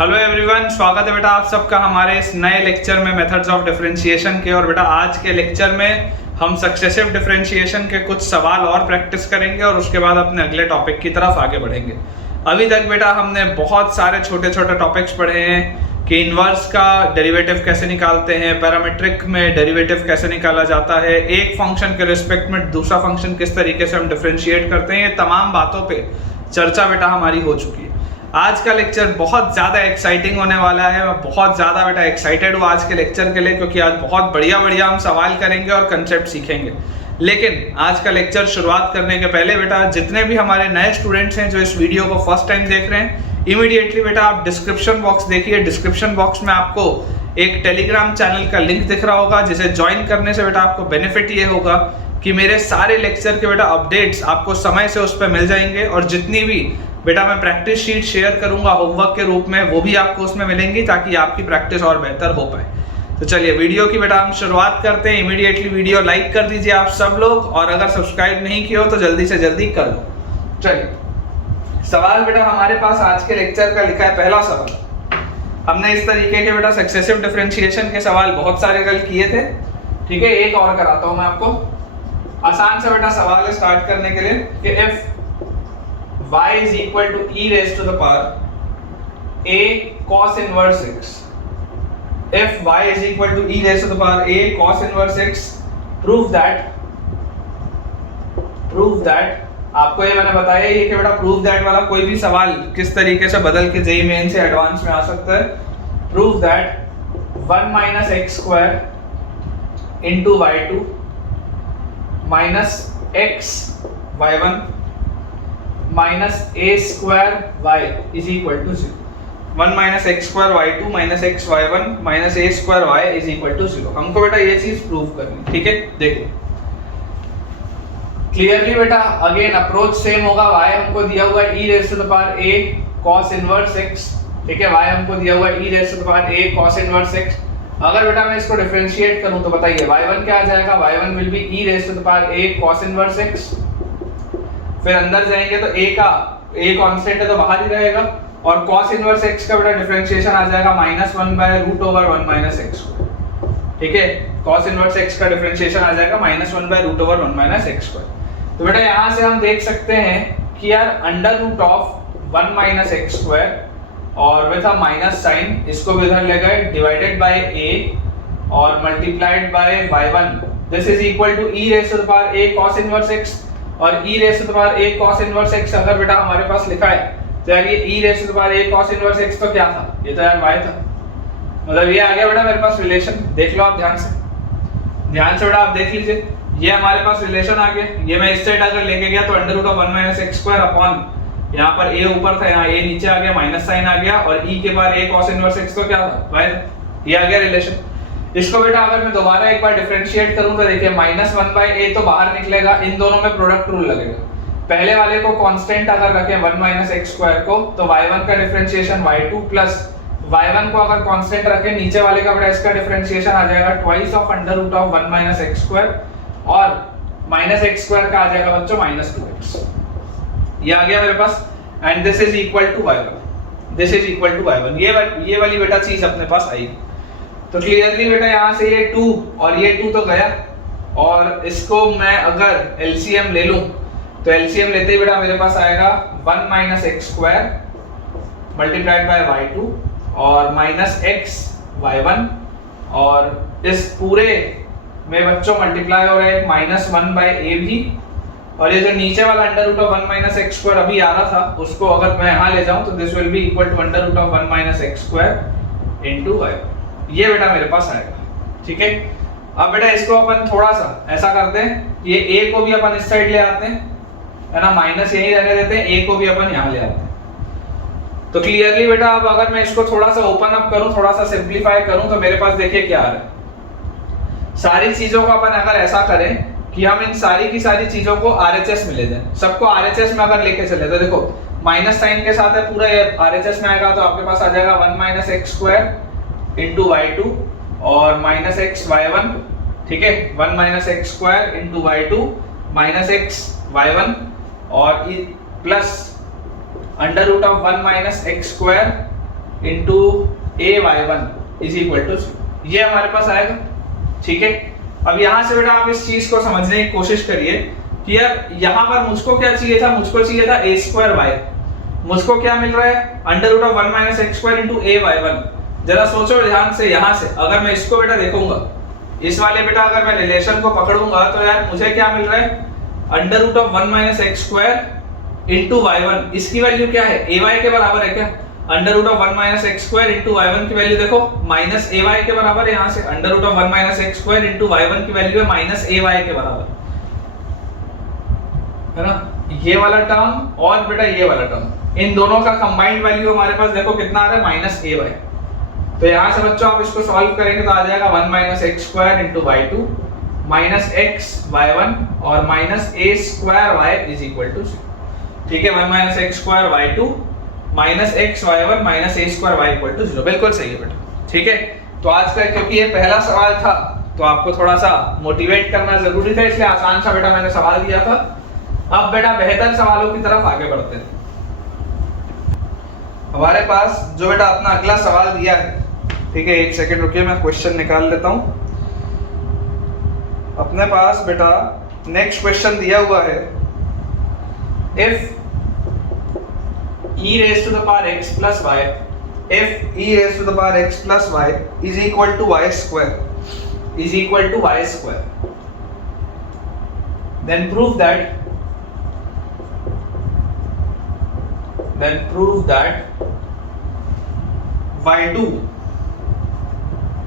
Hello everyone, स्वागत है बेटा आप सबका हमारे इस नए लेक्चर में मेथड्स ऑफ डिफरेंशिएशन के। और बेटा आज के लेक्चर में हम सक्सेसिव डिफरेंशिएशन के कुछ सवाल और प्रैक्टिस करेंगे और उसके बाद अपने अगले टॉपिक की तरफ आगे बढ़ेंगे। अभी तक बेटा हमने बहुत सारे छोटे छोटे टॉपिक्स पढ़े हैं कि इनवर्स का डेरिवेटिव कैसे निकालते हैं, पैरामीट्रिक में डेरिवेटिव कैसे निकाला जाता है, एक फंक्शन के रिस्पेक्ट में दूसरा फंक्शन किस तरीके से हम डिफरेंशिएट करते हैं। ये तमाम बातों पे चर्चा बेटा हमारी हो चुकी है। आज का लेक्चर बहुत ज़्यादा एक्साइटिंग होने वाला है। मैं बहुत ज़्यादा बेटा एक्साइटेड हूँ आज के लेक्चर के लिए, क्योंकि आज बहुत बढ़िया हम सवाल करेंगे और कंसेप्ट सीखेंगे। लेकिन आज का लेक्चर शुरुआत करने के पहले बेटा जितने भी हमारे नए स्टूडेंट्स हैं जो इस वीडियो को फर्स्ट टाइम देख रहे हैं, इमीडिएटली बेटा आप डिस्क्रिप्शन बॉक्स देखिए। डिस्क्रिप्शन बॉक्स में आपको एक टेलीग्राम चैनल का लिंक दिख रहा होगा, जिसे ज्वाइन करने से बेटा आपको बेनिफिट ये होगा कि मेरे सारे लेक्चर के बेटा अपडेट्स आपको समय से उस पर मिल जाएंगे, और जितनी भी बेटा मैं प्रैक्टिस शीट शेयर करूंगा होमवर्क के रूप में वो भी आपको उसमें मिलेंगी, ताकि आपकी प्रैक्टिस और बेहतर हो पाए। तो चलिए वीडियो की बेटा हम शुरुआत करते हैं। इमीडिएटली वीडियो लाइक कर दीजिए आप सब लोग, और अगर सब्सक्राइब नहीं किया हो तो जल्दी से जल्दी कर लो। चलिए सवाल बेटा हमारे पास आज के लेक्चर का लिखा है। पहला सवाल, हमने इस तरीके के बेटा सक्सेसिव डिफरेंशिएशन के सवाल बहुत सारे कल किए थे। ठीक है, एक और कराता हूं मैं आपको। आसान सा बेटा सवाल है स्टार्ट करने के लिए कि if y is equal to e raised to the power a cos inverse x, if y is equal to e raised to the power a cos inverse x, prove that आपको ये मैंने बताया ये कि बेटा prove that वाला कोई भी सवाल किस तरीके से बदल के जेईई मेन से एडवांस में आ सकता है। prove that 1 minus x square into y2 minus x y1 minus a square y is equal to 0. 1 minus x square y2 minus x y1 minus a square y is equal to 0। हमको बेटा ये चीज prove करनी, ठीक है। देखिए clearly बेटा again approach same होगा। y हमको दिया हुआ e raised to the power a cos inverse x, ठीक है। y हमको दिया हुआ e raised to the power a cos inverse x। अगर बेटा मैं इसको डिफरेंशिएट करूं तो बताइए y1 क्या आ जाएगा। y1 will be e raised to the power a cos inverse x। फिर अंदर जाएंगे तो a कांस्टेंट है तो बाहर ही रहेगा, और cos इनवर्स x का बेटा डिफरेंशिएशन आ जाएगा -1 by root over 1 minus x। ठीक है, cos इनवर्स x का डिफरेंशिएशन आ जाएगा -1 by root over 1 minus x। तो बेटा यहां से हम देख सकते हैं कि यार under root of 1 minus x square और विद अ माइनस साइन इसको भी इधर ले गए, डिवाइडेड बाय a और multiplied by y1, this is equal to e raise to the power a cos inverse x। और e raise to the power a cos inverse x अगर बेटा हमारे पास लिखा है तो यार ये e raise to the power a cos inverse x तो क्या था, ये तो यार y था। मतलब ये आ गया बेटा मेरे पास रिलेशन। देख लो आप ध्यान से बेटा आप देख लीजिए, ये हमारे पास रिलेशन आ गया। ये मैं इस साइड अगर लेके गया तो under root of 1 minus x square upon यहाँ पर a ऊपर था, यहाँ a नीचे आ गया, माइनस साइन आ गया, और e के बाद a cos इनवर्स x तो क्या था, y था। ये आ गया रिलेशन। इसको बेटा अगर मैं दोबारा एक बार डिफरेंशिएट करूं तो देखिए -1 बाय a तो बाहर निकलेगा, इन दोनों में प्रोडक्ट रूल लगेगा। पहले वाले को कांस्टेंट अगर रखें 1 माइनस x स्क्वायर को, तो y1 का डिफरेंशिएशन y2 प्लस y1 को अगर कांस्टेंट रखें नीचे वाले का बेटा इसका डिफरेंशिएशन आ जाएगा twice of under root of 1 minus x square, और माइनस x स्क्वायर का आ जाएगा बच्चों -2x। ये आ गया मेरे पास, and this is equal to y1। ये वाली बेटा चीज अपने पास आई। तो क्लियरली बेटा यहाँ से ये 2 और ये 2 तो गया, और इसको मैं अगर एलसीएम ले लूं तो एलसीएम लेते ही बेटा मेरे पास आएगा 1 minus x square multiplied by y2 और माइनस x y1, और इस पूरे में बच्चों मल्टीप्लाई हो रहा है -1 बाय a भी, और ये जो नीचे वाला under root of 1 minus x square अभी आ रहा था उसको अगर मैं यहाँ ले जाऊं तो this will be equal to under root of 1 minus x square into y। ये बेटा मेरे पास आएगा, ठीक है। अब बेटा इसको अपन थोड़ा सा ऐसा करते हैं, ये a को भी अपन इस साइड ले आते हैं, है ना, माइनस यही रहने देते हैं, a को भी अपन यहाँ ले आते हैं। तो क्लियरली बेटा अब अगर मैं इसको थोड़ा सा ओपन अप करूं, थोड़ा सा सिंपलीफाई करूं, तो मेरे पास देखिए क्या आ रहा है। सारी चीजों को अपन अगर ऐसा करें कि हम इन सारी की सारी चीजों को RHS में ले जाएं, सबको RHS में अगर लेके चले तो देखो माइनस साइन के साथ है पूरा ये RHS में आएगा, तो आपके पास आ जाएगा 1 minus x square into y2 और माइनस x y1, ठीक है। 1 minus x square into y2 minus x y1 और plus under root of 1 minus x square into ay1 is equal to, ये हमारे पास आएगा। ठीक है, अब यहां से बेटा आप इस चीज को समझने की कोशिश करिए कि यार यहां पर मुझको क्या चाहिए था, मुझको चाहिए था a स्क्वायर y, मुझको क्या मिल रहा है under root of 1 minus x square into ay1। जरा सोचो ध्यान से, यहां से अगर मैं इसको बेटा देखूंगा, इस वाले बेटा अगर मैं रिलेशन को पकड़ूंगा तो यार मुझे क्या मिल रहा है under root of 1 minus x square into y1, इसकी वैल्यू क्या है ay के बराबर है क्या, under root of 1 minus x square into y1 की वैल्यू देखो माइनस ay के बराबर है, यहाँ से under root of 1 minus x square into y1 की वैल्यू है माइनस ay के बराबर है ना, ये वाला टर्म और बेटा ये वाला टर्म, इन दोनों का कंबाइंड वैल्यू हमारे पास देखो कितना आ रहा है माइनस ay। तो यहाँ से बच्चों आप इसको सॉल्व करेंगे तो आ जाएगा 1 minus x square into y2 minus x y1 और minus a square y is equal to, ठीक है, 1 minus x square y2 minus x y1 minus a square y equal to 0, बिल्कुल सही है बेटा। ठीक है, तो आज का क्योंकि ये पहला सवाल था तो आपको थोड़ा सा मोटिवेट करना जरूरी था, इसलिए आसान सा बेटा मैंने सवाल दिया था। अब बेटा बेहतर सवालों की तरफ आगे बढ़ते हैं। हमारे पास जो बेटा अपना अगला सवाल दिया है, ठीक है, एक सेकंड रुकिए मैं क्वेश्चन निकाल लेता हूं। अपने पास बेटा नेक्स्ट क्वेश्चन दिया हुआ है, if e raised to the power x plus y, if e raised to the power x plus y is equal to y square, is equal to y square, then prove that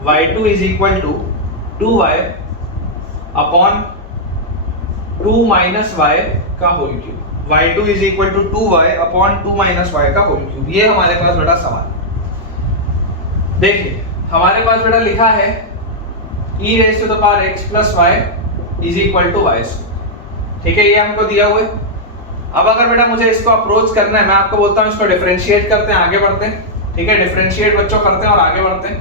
y2 is equal to 2y upon 2 minus y का whole cube, y2 is equal to 2y upon 2 minus y का whole cube. ये हमारे पास बेटा सवाल। देखिए हमारे पास बेटा लिखा है e raised to the power x plus y is equal to y square, ठीक है, ये हमको दिया हुआ है। अब अगर बेटा मुझे इसको अप्रोच करना है, मैं आपको बोलता हूँ इसको डिफरेंशिएट करते हैं, आगे बढ़ते हैं। ठीक है, डिफरेंशिएट बच्चों करते हैं और आगे बढ़ते हैं।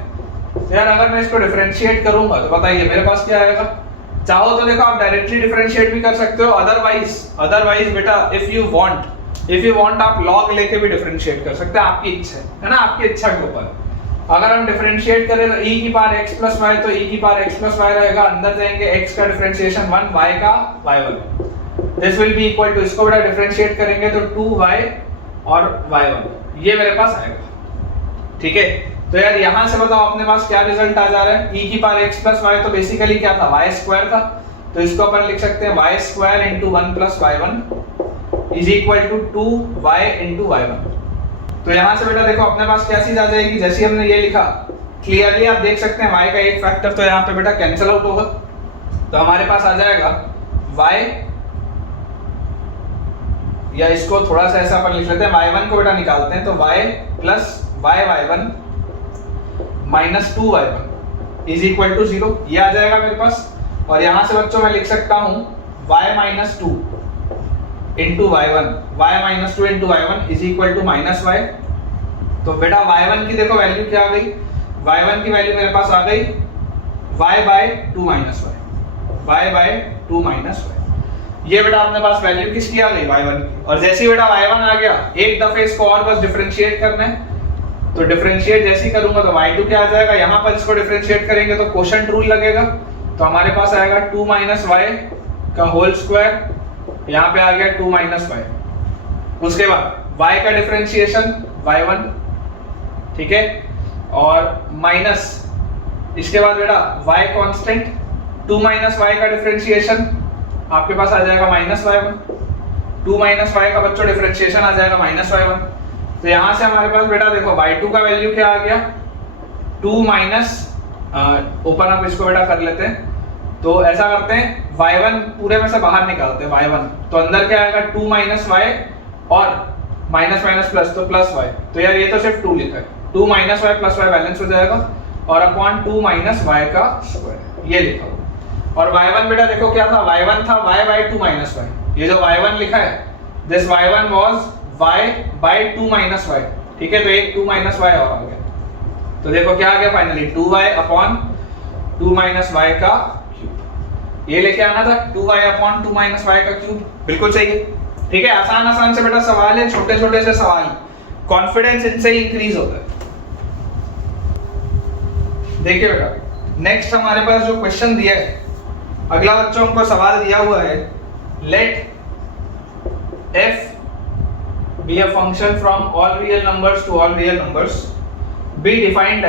तो यार अगर मैं इसको डिफरेंशिएट करूंगा तो बताइए मेरे पास क्या आएगा। चाहो तो देखो आप डायरेक्टली डिफरेंशिएट भी कर सकते हो, अदरवाइज बेटा इफ यू वांट आप log लेके भी डिफरेंशिएट कर सकते हैं, आपकी इच्छा है ना, आपकी इच्छा के ऊपर। अगर हम डिफरेंशिएट करें तो e की पावर x प्लस y, तो e की पावर x प्लस y रहेगा, अंदर जाएंगे x का डिफरेंशिएशन 1, y का y1, this will be equal to, इसको बेटा डिफरेंशिएट करेंगे तो 2y और y1, ये मेरे पास आएगा। ठीक है, तो यार यहां से बताओ अपने पास क्या रिजल्ट आ जा रहा है, e की पावर x प्लस y तो बेसिकली क्या था y स्क्वायर था, तो इसको अपन लिख सकते हैं y square into 1 plus y1 is equal to 2y into y1। तो यहां से बेटा देखो अपने पास क्या चीज आ जाएगी, जैसे हमने ये लिखा क्लियरली आप देख सकते हैं y का एक फैक्टर तो यहाँ पे बेटा कैंसिल आउट होगा, तो हमारे पास आ जाएगा y, या इसको थोड़ा सा ऐसा अपन लिख लेते हैं, y1 को बेटा निकालते हैं तो y plus y1 minus 2y1 is equal to 0, ये आ जाएगा मेरे पास। और यहां से बच्चों मैं लिख सकता हूं y minus 2 into y1, y minus 2 into y1 is equal to minus y। तो बेटा y1 की देखो वैल्यू क्या आ गई, y1 की वैल्यू मेरे पास आ गई y by 2 minus y, y by 2 minus y। ये बेटा अपने पास वैल्यू किसकी आ गई y1 की। और जैसे ही बेटा y1 आ गया, एक दफे इसको और बस डिफरेंशिएट करना है, तो डिफरेंशिएट जैसे ही करूंगा तो y2 क्या आ जाएगा, यहां पर इसको डिफरेंशिएट करेंगे तो कोशेंट रूल लगेगा, तो हमारे पास आएगा 2 माइनस y का होल स्क्वायर, यहां पे आ गया 2 माइनस y। उसके बाद y का डिफरेंशिएशन y1, ठीक है, और माइनस इसके बाद बेटा y कांस्टेंट, 2 माइनस y का डिफरेंशिएशन आपके पास आ जाएगा माइनस y1, 2 माइनस y का बच्चों डिफरेंशिएशन आ जाएगा माइनस y1। तो यहां से हमारे पास बेटा देखो y2 का वैल्यू क्या आ गया, 2 माइनस, ओपन अप इसको बेटा कर लेते हैं, तो ऐसा करते हैं y1 पूरे में से बाहर निकालते हैं y1, तो अंदर क्या आएगा 2 माइनस y और माइनस माइनस प्लस, तो प्लस y। तो यार ये तो सिर्फ 2 लिखा है, 2 minus y plus y balance हो जाएगा, और अपॉन 2 माइनस y का स्क्वायर ये लिखा हुआ। और y1 बेटा देखो क्या था, y1 था y बाय 2 माइनस y, ये जो y1 लिखा है this y1 was y by 2 minus y, ठीक है, तो एक 2 माइनस y और आ गया, तो देखो क्या आ गया finally 2y upon 2 minus y का क्यूब, ये लेके आना था 2y अपॉन 2 माइनस y का क्यूब, बिल्कुल सही है। ठीक है, आसान से बेटा सवाल है, छोटे छोटे से सवाल, कॉन्फिडेंस इनसे ही इंक्रीज होता है। देखिए बेटा, नेक्स्ट हमारे पास जो क्वेश्चन दिया है, अगला बच्चों को सवाल दिया हुआ है, late f be a function from all real numbers to all real numbers be defined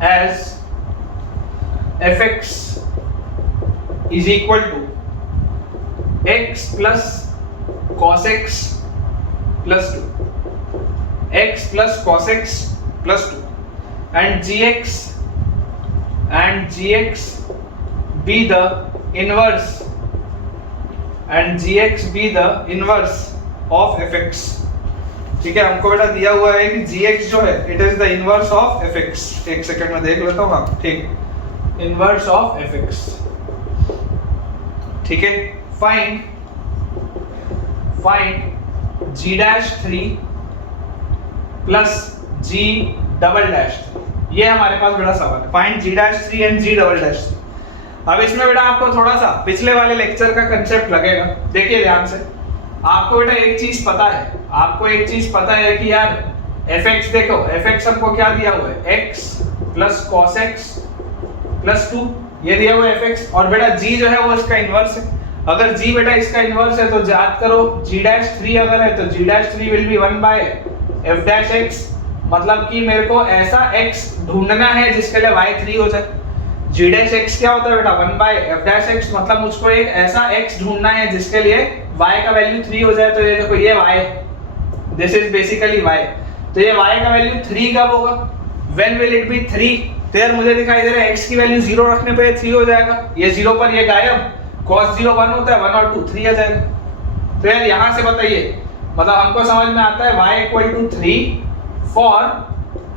as fx is equal to x plus cos x plus 2, x plus cos x plus 2 and gx be the inverse of fx। ठीक है, हमको बेटा दिया हुआ है कि gx जो है it is the inverse of fx। एक सेकंड में देख लेता हूँ आप, ठीक, इनवर्स ऑफ fx। ठीक है, find g'3 plus g double dash, ये हमारे पास बेटा सवाल है, find g'3 and g double dash. अब इसमें बेटा आपको थोड़ा सा पिछले वाले लेक्चर का कंसेप्ट लगेगा, देखिए ध्यान से। आपको बेटा एक चीज पता है कि यार fx, देखो fx हमको क्या दिया हुआ है, x plus cos x plus 2, ये दिया हुआ है fx, और बेटा g जो है वो इसका इनवर्स है। अगर g बेटा इसका इनवर्स है तो याद करो g'3 अगर है तो g'3 will be 1 bye f'(x), मतलब कि मेरे को ऐसा x ढूंढना है जिसके लिए y 3 हो जाए। g'(x) क्या होता है बेटा, 1 बाय f'(x), मतलब मुझको एक ऐसा x ढूंढना है जिसके लिए y का वैल्यू 3 हो जाए। तो ये देखो ये y, this is basically y। तो ये y का वैल्यू 3 कब होगा, व्हेन विल इट बी 3? तो यार मुझे दिखाई दे रहा है x की वैल्यू 0 रखने पे 3 हो जाएगा, ये 0 पर ये गायब, cos 0 1 होता है, 1 और 2 3 आ जाएगा। तो यार यहां से बताइए, मतलब हमको समझ में आता है y equal to 3 for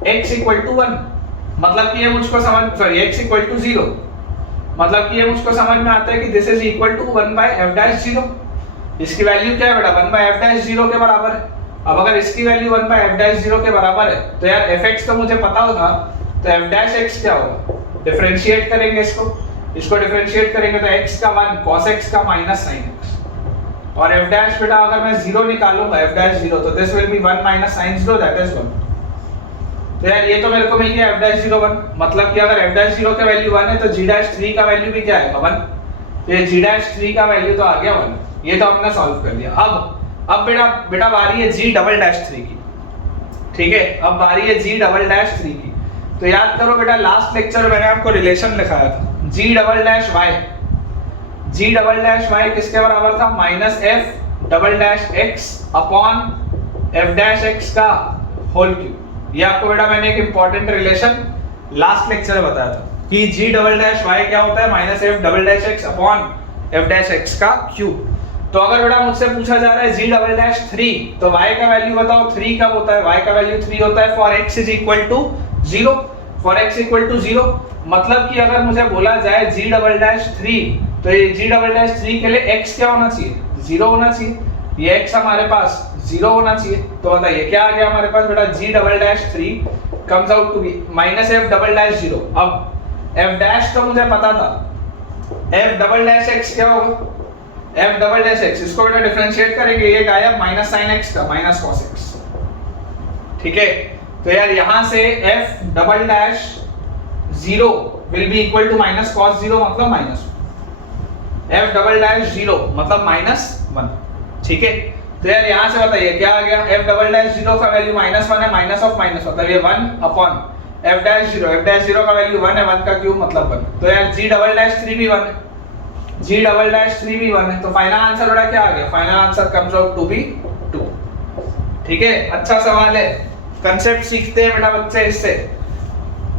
x equal to 1, मतलब कि ये मुझको x इक्वल टू 0, मतलब कि ये मुझको समझ में आता है कि this is equal to 1 by f'(0). इसकी वैल्यू क्या है बेटा, 1 बाय f'(0) के बराबर है। अब अगर इसकी वैल्यू 1 बाय f'(0) के बराबर है तो यार fx तो मुझे पता होगा, तो f'(x) क्या होगा, डिफरेंशिएट करेंगे इसको डिफरेंशिएट करेंगे तो x का 1 cos x का माइनस sin x, और f' बेटा अगर मैं 0 निकालूंगा f'0 तो this will B 1 minus sin 0, that is 1। तो यार ये तो मेरे को मिल गया f'(0) 1, मतलब कि अगर f'0 का वैल्यू 1 है तो g'3 का वैल्यू भी क्या है 1, तो ये g'3 का वैल्यू तो आ गया 1। ये तो हमने सॉल्व कर लिया। अब बेटा बारी है g'3 की, ठीक है, अब बारी है g'3 की। तो याद करो बेटा लास्ट लेक्चर में मैंने आपको रिलेशन लिखाया था, g''y किसके बराबर था, -f'(x) अपॉन f'(x) का होल क्यूब। ये आपको बेटा मैंने एक इंपॉर्टेंट रिलेशन लास्ट लेक्चर में बताया था कि g''y क्या होता है, -f'(x) अपॉन f'(x) का क्यूब। तो अगर बेटा मुझसे पूछा जा रहा है g'3 तो y का वैल्यू बताओ 3 कब होता है, y का वैल्यू 3 होता है for x is equal to 0, for x equal to 0, मतलब कि अगर मुझे बोला जाए g'3 तो ये g'3 के लिए x क्या होना चाहिए, 0 होना चाहिए, ये x हमारे पास 0 होना चाहिए। तो बताइए क्या आ गया हमारे पास बेटा, g'3 comes out to B -f'(0). अब f' तो मुझे पता था, f'(x) क्या होगा, f'(x), इसको बेटा डिफरेंशिएट करेंगे, ये गायब, माइनस sin x का माइनस cos x, ठीक है। तो यार यहां से f'(0) will be equal to minus cos 0, मतलब माइनस, f'(0) मतलब -1, ठीक है। तो यार यहां से बताइए क्या आ गया, f'(0) का वैल्यू -1 है, माइनस ऑफ माइनस मतलब ये 1 अपॉन f'(0) का वैल्यू 1 है, 1 का क्यूब मतलब 1। तो यार g'3 भी 1 है, g'3 भी 1 है, तो फाइनल आंसर बेटा क्या आ गया, final answer comes out to be 2, ठीक है। अच्छा सवाल है, कंसेप्ट सीखते हैं बेटा बच्चे इससे।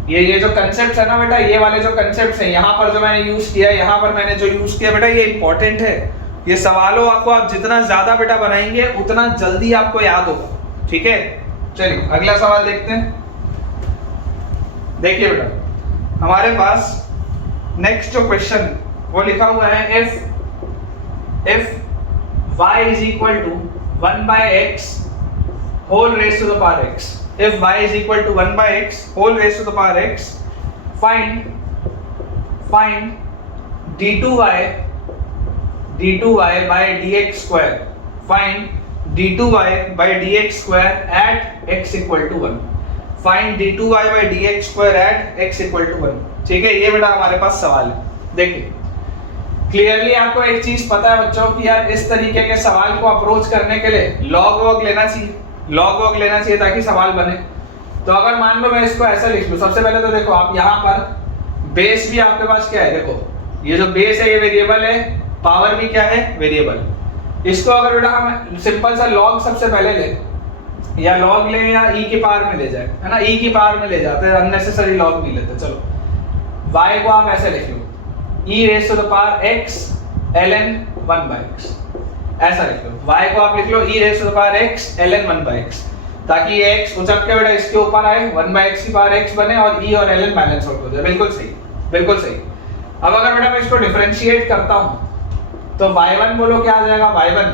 ये जो कंसेप्ट्स है ना बेटा, ये वाले जो कंसेप्ट्स हैं, यहाँ पर जो मैंने यूज किया, यहाँ पर मैंने जो यूज किया बेटा, ये इंपॉर्टेंट है। ये सवालों आपको आप जितना ज्यादा बेटा बनाएंगे उतना जल्दी आपको याद होगा, ठीक है। चलिए अगला सवाल देखते हैं। देखिए बेटा हमारे पास नेक्स्ट जो क्वेश्चन वो लिखा हुआ है, if y is equal to 1 by x whole raised to the power x, if y is equal to 1 by x whole raised to the power x, find d2y by dx square, find d2y by dx square at x equal to 1, find d2y by dx square at x equal to 1। ठीक है, ये बेटा हमारे पास सवाल है। देखिए clearly आपको एक चीज पता है बच्चों कि यार इस तरीके के सवाल को अप्रोच करने के लिए लॉग वॉग लेना चाहिए, लॉग वॉग लेना चाहिए ताकि सवाल बने। तो अगर मान लो मैं इसको ऐसा लिख लूं, सबसे पहले तो देखो आप यहाँ पर बेस भी आपके पास क्या है, देखो ये जो बेस है ये वेरिएबल है, पावर भी क्या है वेरिएबल। इसको अगर बेटा हम सिंपल सा लॉग सबसे पहले ले, या लॉग ले या ई की पावर में ले जाए, है ना, ई की पावर में ले जाते हैं, अननेसेसरी लॉग नहीं लेते। चलो y को आप ऐसे लिख लो e raise to the power x ln 1/x, ऐसा लिख लो। y को आप लिख लो e raise to the power x ln 1/x, ताकि ये x उचक के बेटा इसके ऊपर आए, 1/x की पावर x बने और e और ln बैलेंस आउट हो जाए। बिल्कुल सही, बिल्कुल सही। अब अगर बेटा मैं इसको डिफरेंशिएट करता हूं तो y1 बोलो क्या आ जाएगा, y1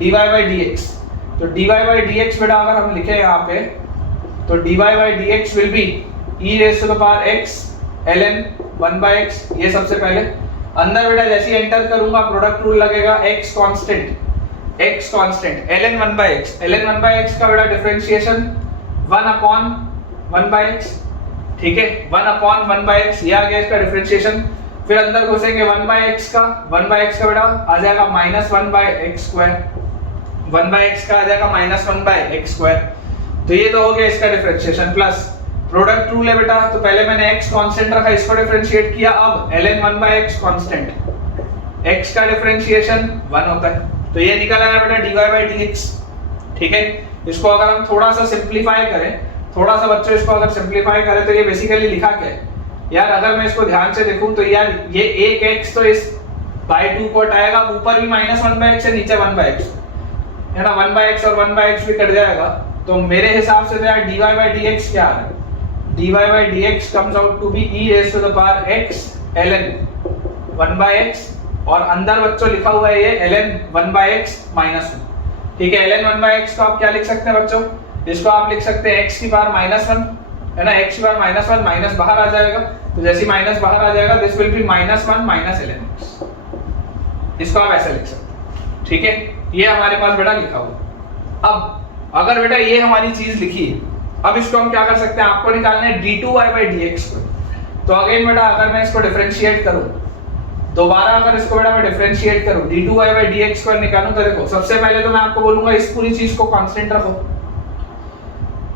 dy by dx। तो dy by dx बेटा अगर हम लिखे यहाँ पे तो dy by dx will be e raise to the power x ln 1/x। ये सबसे पहले अंदर बेटा जैसे ही एंटर करूंगा प्रोडक्ट रूल लगेगा, x constant ln 1/x, ln 1/x का बेटा डिफरेंशिएशन 1/1/x। ठीक है, 1/1/x ये आ गया इसका डिफरेंशिएशन। फिर अंदर घुसेंगे 1/x का बेटा आ जाएगा -1/x², 1/x का आ जाएगा -1/x²। तो ये तो हो गया इसका डिफरेंशिएशन। प्लस प्रोडक्ट रूल है बेटा, तो पहले मैंने x कांस्टेंट रखा, इसको डिफरेंशिएट किया। अब ln 1/x कांस्टेंट, x का डिफरेंशिएशन 1 होता है, तो ये निकल आया बेटा dy by dx। ठीक है, इसको अगर हम थोड़ा सा सिंपलीफाई करें, थोड़ा सा बच्चों इसको अगर सिंपलीफाई करें तो ये बेसिकली लिखा क्या है यार, अगर मैं इसको ध्यान से देखूं तो यार ये एक x तो इस by 2 को हटाएगा, ऊपर भी -1/x है, नीचे 1/x है ना, 1/x और 1/x भी कट जाएगा। तो मेरे हिसाब से तो यार dy by dx क्या आ रहा है, dy by dx comes out to be e raised to the power x ln 1/x, और अंदर बच्चों लिखा हुआ है ये ln 1/x -1। ठीक है, ln 1/x को आप क्या लिख सकते हैं बच्चों, इसको आप लिख सकते हैं x की पावर -1 है ना, x की पावर -1, माइनस बाहर आ जाएगा, तो जैसे ही माइनस बाहर आ जाएगा this will B -1 ln x। इसको आप ऐसे लिख सकते हैं। ठीक है, ये हमारे पास बेटा लिखा हुआ। अब अगर बेटा ये हमारी चीज लिखी है, अब इसको हम क्या कर सकते हैं, आपको निकालना है d2y by dx को। तो अगेन बेटा अगर मैं इसको डिफरेंशिएट करूं, दोबारा अगर इसको बेटा मैं डिफरेंशिएट करूं, d2y by dx को निकालूं, तो देखो सबसे पहले तो मैं आपको बोलूंगा इस पूरी चीज को कांस्टेंट रखो।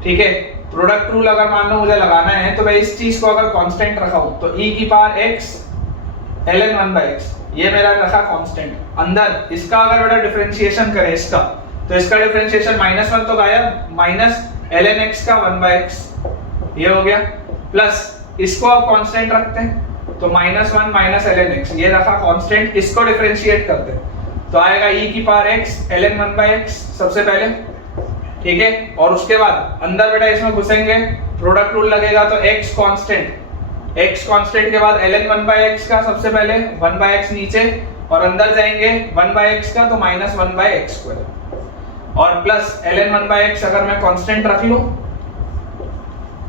ठीक है, प्रोडक्ट रूल अगर मान लो मुझे लगाना है तो मैं इस चीज को अगर कांस्टेंट रखा हूं तो e की पावर x ln 1/x ये मेरा रखा कांस्टेंट। अंदर इसका अगर बेटा डिफरेंशिएशन करें इसका, तो इसका डिफरेंशिएशन -1 तो गायब, ln x का 1/x ये हो गया, प्लस इसको आप कांस्टेंट रखते हैं तो -1 ln x ये रखा कांस्टेंट। इसको डिफरेंशिएट करते हैं तो आएगा e की पावर x ln 1/x सबसे पहले। ठीक है, और उसके बाद अंदर बेटा इसमें घुसेंगे, प्रोडक्ट रूल लगेगा तो x कांस्टेंट के बाद ln 1/x का सबसे पहले 1/x नीचे, और अंदर जाएंगे 1/x का तो -1/x², और प्लस ln 1/x अगर मैं कांस्टेंट रख लूं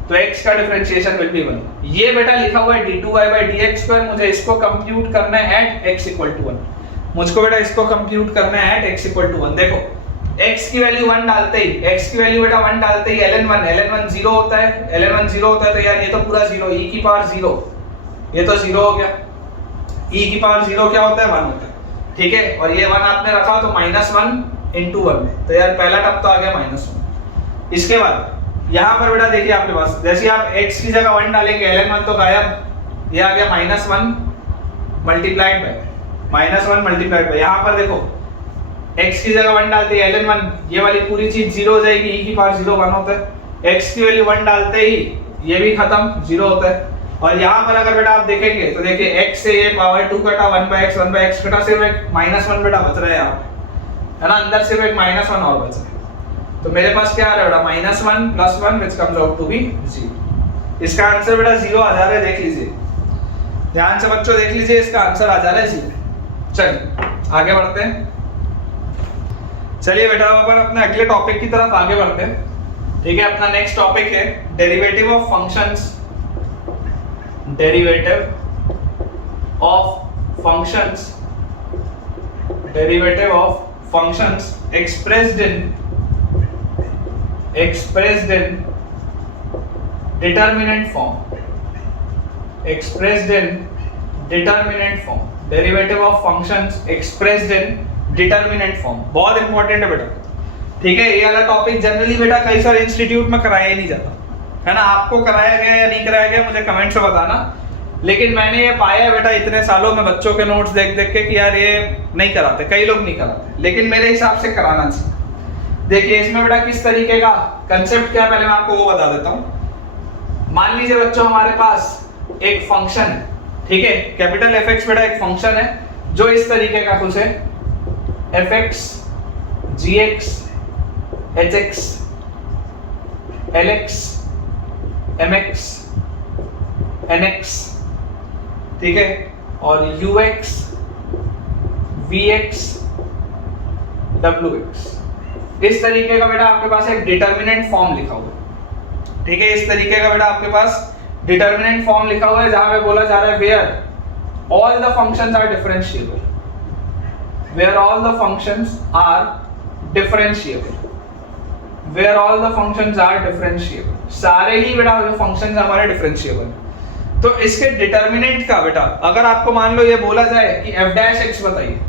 तो x का डिफरेंशिएशन विल बी 1। ये बेटा लिखा हुआ है d2y by dx², मुझे इसको कंप्यूट करना है एट x = 1। मुझको बेटा इसको कंप्यूट करना है एट x = 1। देखो x की वैल्यू 1 डालते ही, x की वैल्यू बेटा 1 डालते ही ln 1 0 होता है, ln 1 0 होता है, तो यार ये तो पूरा 0, e की पावर 0 ये तो 0 हो गया, e की पावर 0 क्या होता है 1 होता है। ठीक है, और ये 1 आपने रखा तो -1 × 1, तो यार पहला टर्म तो आ गया -1। इसके बाद यहाँ पर बेटा देखिए आपके पास जैसे आप x की जगह 1 डालेंगे ln 1 तो गायब, ये आ गया -1 मल्टीप्लाइड बाय यहाँ पर देखो x की जगह 1 डालते ही ln 1 ये वाली पूरी चीज 0 हो जाएगी, e की पावर 0 1 होता है, x की वैल्यू 1 डालते ही ये भी खत्म 0 होता है। और यहाँ पर अगर बेटा आप देखेंगे तो देखिए x से ये पावर 2 कटा, 1/x कटा, सिर्फ एक -1 बेटा बच रहा है यहाँ है ना, अंदर सिर्फ एक -1 और बच रहा है। तो मेरे पास क्या आ रहा है बेटा -1 + 1 which comes out to be 0। इसका आंसर बेटा 0 आ जा रहा है, देख लीजिए ध्यान से बच्चों, देख लीजिए इसका आंसर आ जा रहा है 0। चलिए आगे बढ़ते हैं। चलिए बेटा अपन अपने अगले टॉपिक की तरफ आगे बढ़ते हैं। ठीक है, अपना नेक्स्ट टॉपिक है derivative of functions, expressed in determinant form, expressed in determinant form, derivative of functions expressed in determinant form। बहुत इंपॉर्टेंट है बेटा, ठीक है। ये वाला टॉपिक जनरली बेटा कई सारे इंस्टीट्यूट में कराया ही नहीं जाता है ना। आपको कराया गया या नहीं कराया गया मुझे कमेंट से बताना, लेकिन मैंने ये पाया है बेटा इतने सालों में बच्चों के नोट्स देख देख के कि यार ये नहीं कराते, कई लोग नहीं कराते, लेकिन मेरे हिसाब से कराना चाहिए। देखिए इसमें बेटा किस तरीके का कंसेप्ट क्या है, पहले मैं आपको वो बता देता हूं। मान लीजिए बच्चों हमारे पास एक फंक्शन है, ठीक है, कैपिटल एफ एक्स बेटा एक फंक्शन है जो इस तरीके का कुछ है, F X G X H X L X M X N X, ठीक है, और U X V X W X. इस तरीके का बेटा आपके पास एक डिटर्मिनेंट फॉर्म लिखा हुआ है, ठीक है। इस तरीके का बेटा आपके पास डिटर्मिनेंट फॉर्म लिखा हुआ है जहां पे बोला जा रहा है where all the functions are differentiable, where all the functions are differentiable, where all the functions are differentiable, सारे ही बेटा जो फंक्शंस हमारे डिफरेंशिएबल। तो इसके डिटर्मिनेंट का बेटा अगर आपको मान लो ये बोला जाए कि f डैश x बताइए,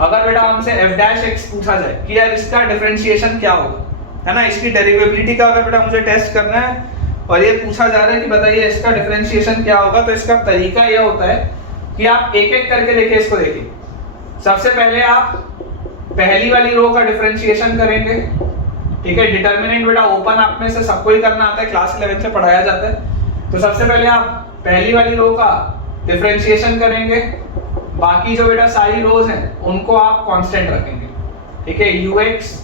अगर बेटा हमसे f डैश x पूछा जाए कि यार इसका डिफरेंशिएशन क्या होगा, है ना, इसकी डेरिवेबिलिटी का अगर बेटा मुझे टेस्ट करना है और ये पूछा जा रहा है कि बताइए इसका डिफरेंशिएशन क्या होगा, तो इसका तरीका यह होता है कि आप एक एक करके देखिए इसको। देखिए सबसे पहले आप पहली वाली रो का डिफरेंशिएशन करेंगे, ठीक है। डिटर्मिनेंट बेटा ओपन आप में से सबको ही करना आता है, क्लास 11 से पढ़ाया जाता है। तो सबसे पहले आप पहली वाली रो का डिफरेंशिएशन करेंगे, बाकी जो बेटा सारी रोज हैं उनको आप कांस्टेंट रखेंगे, ठीक है, ux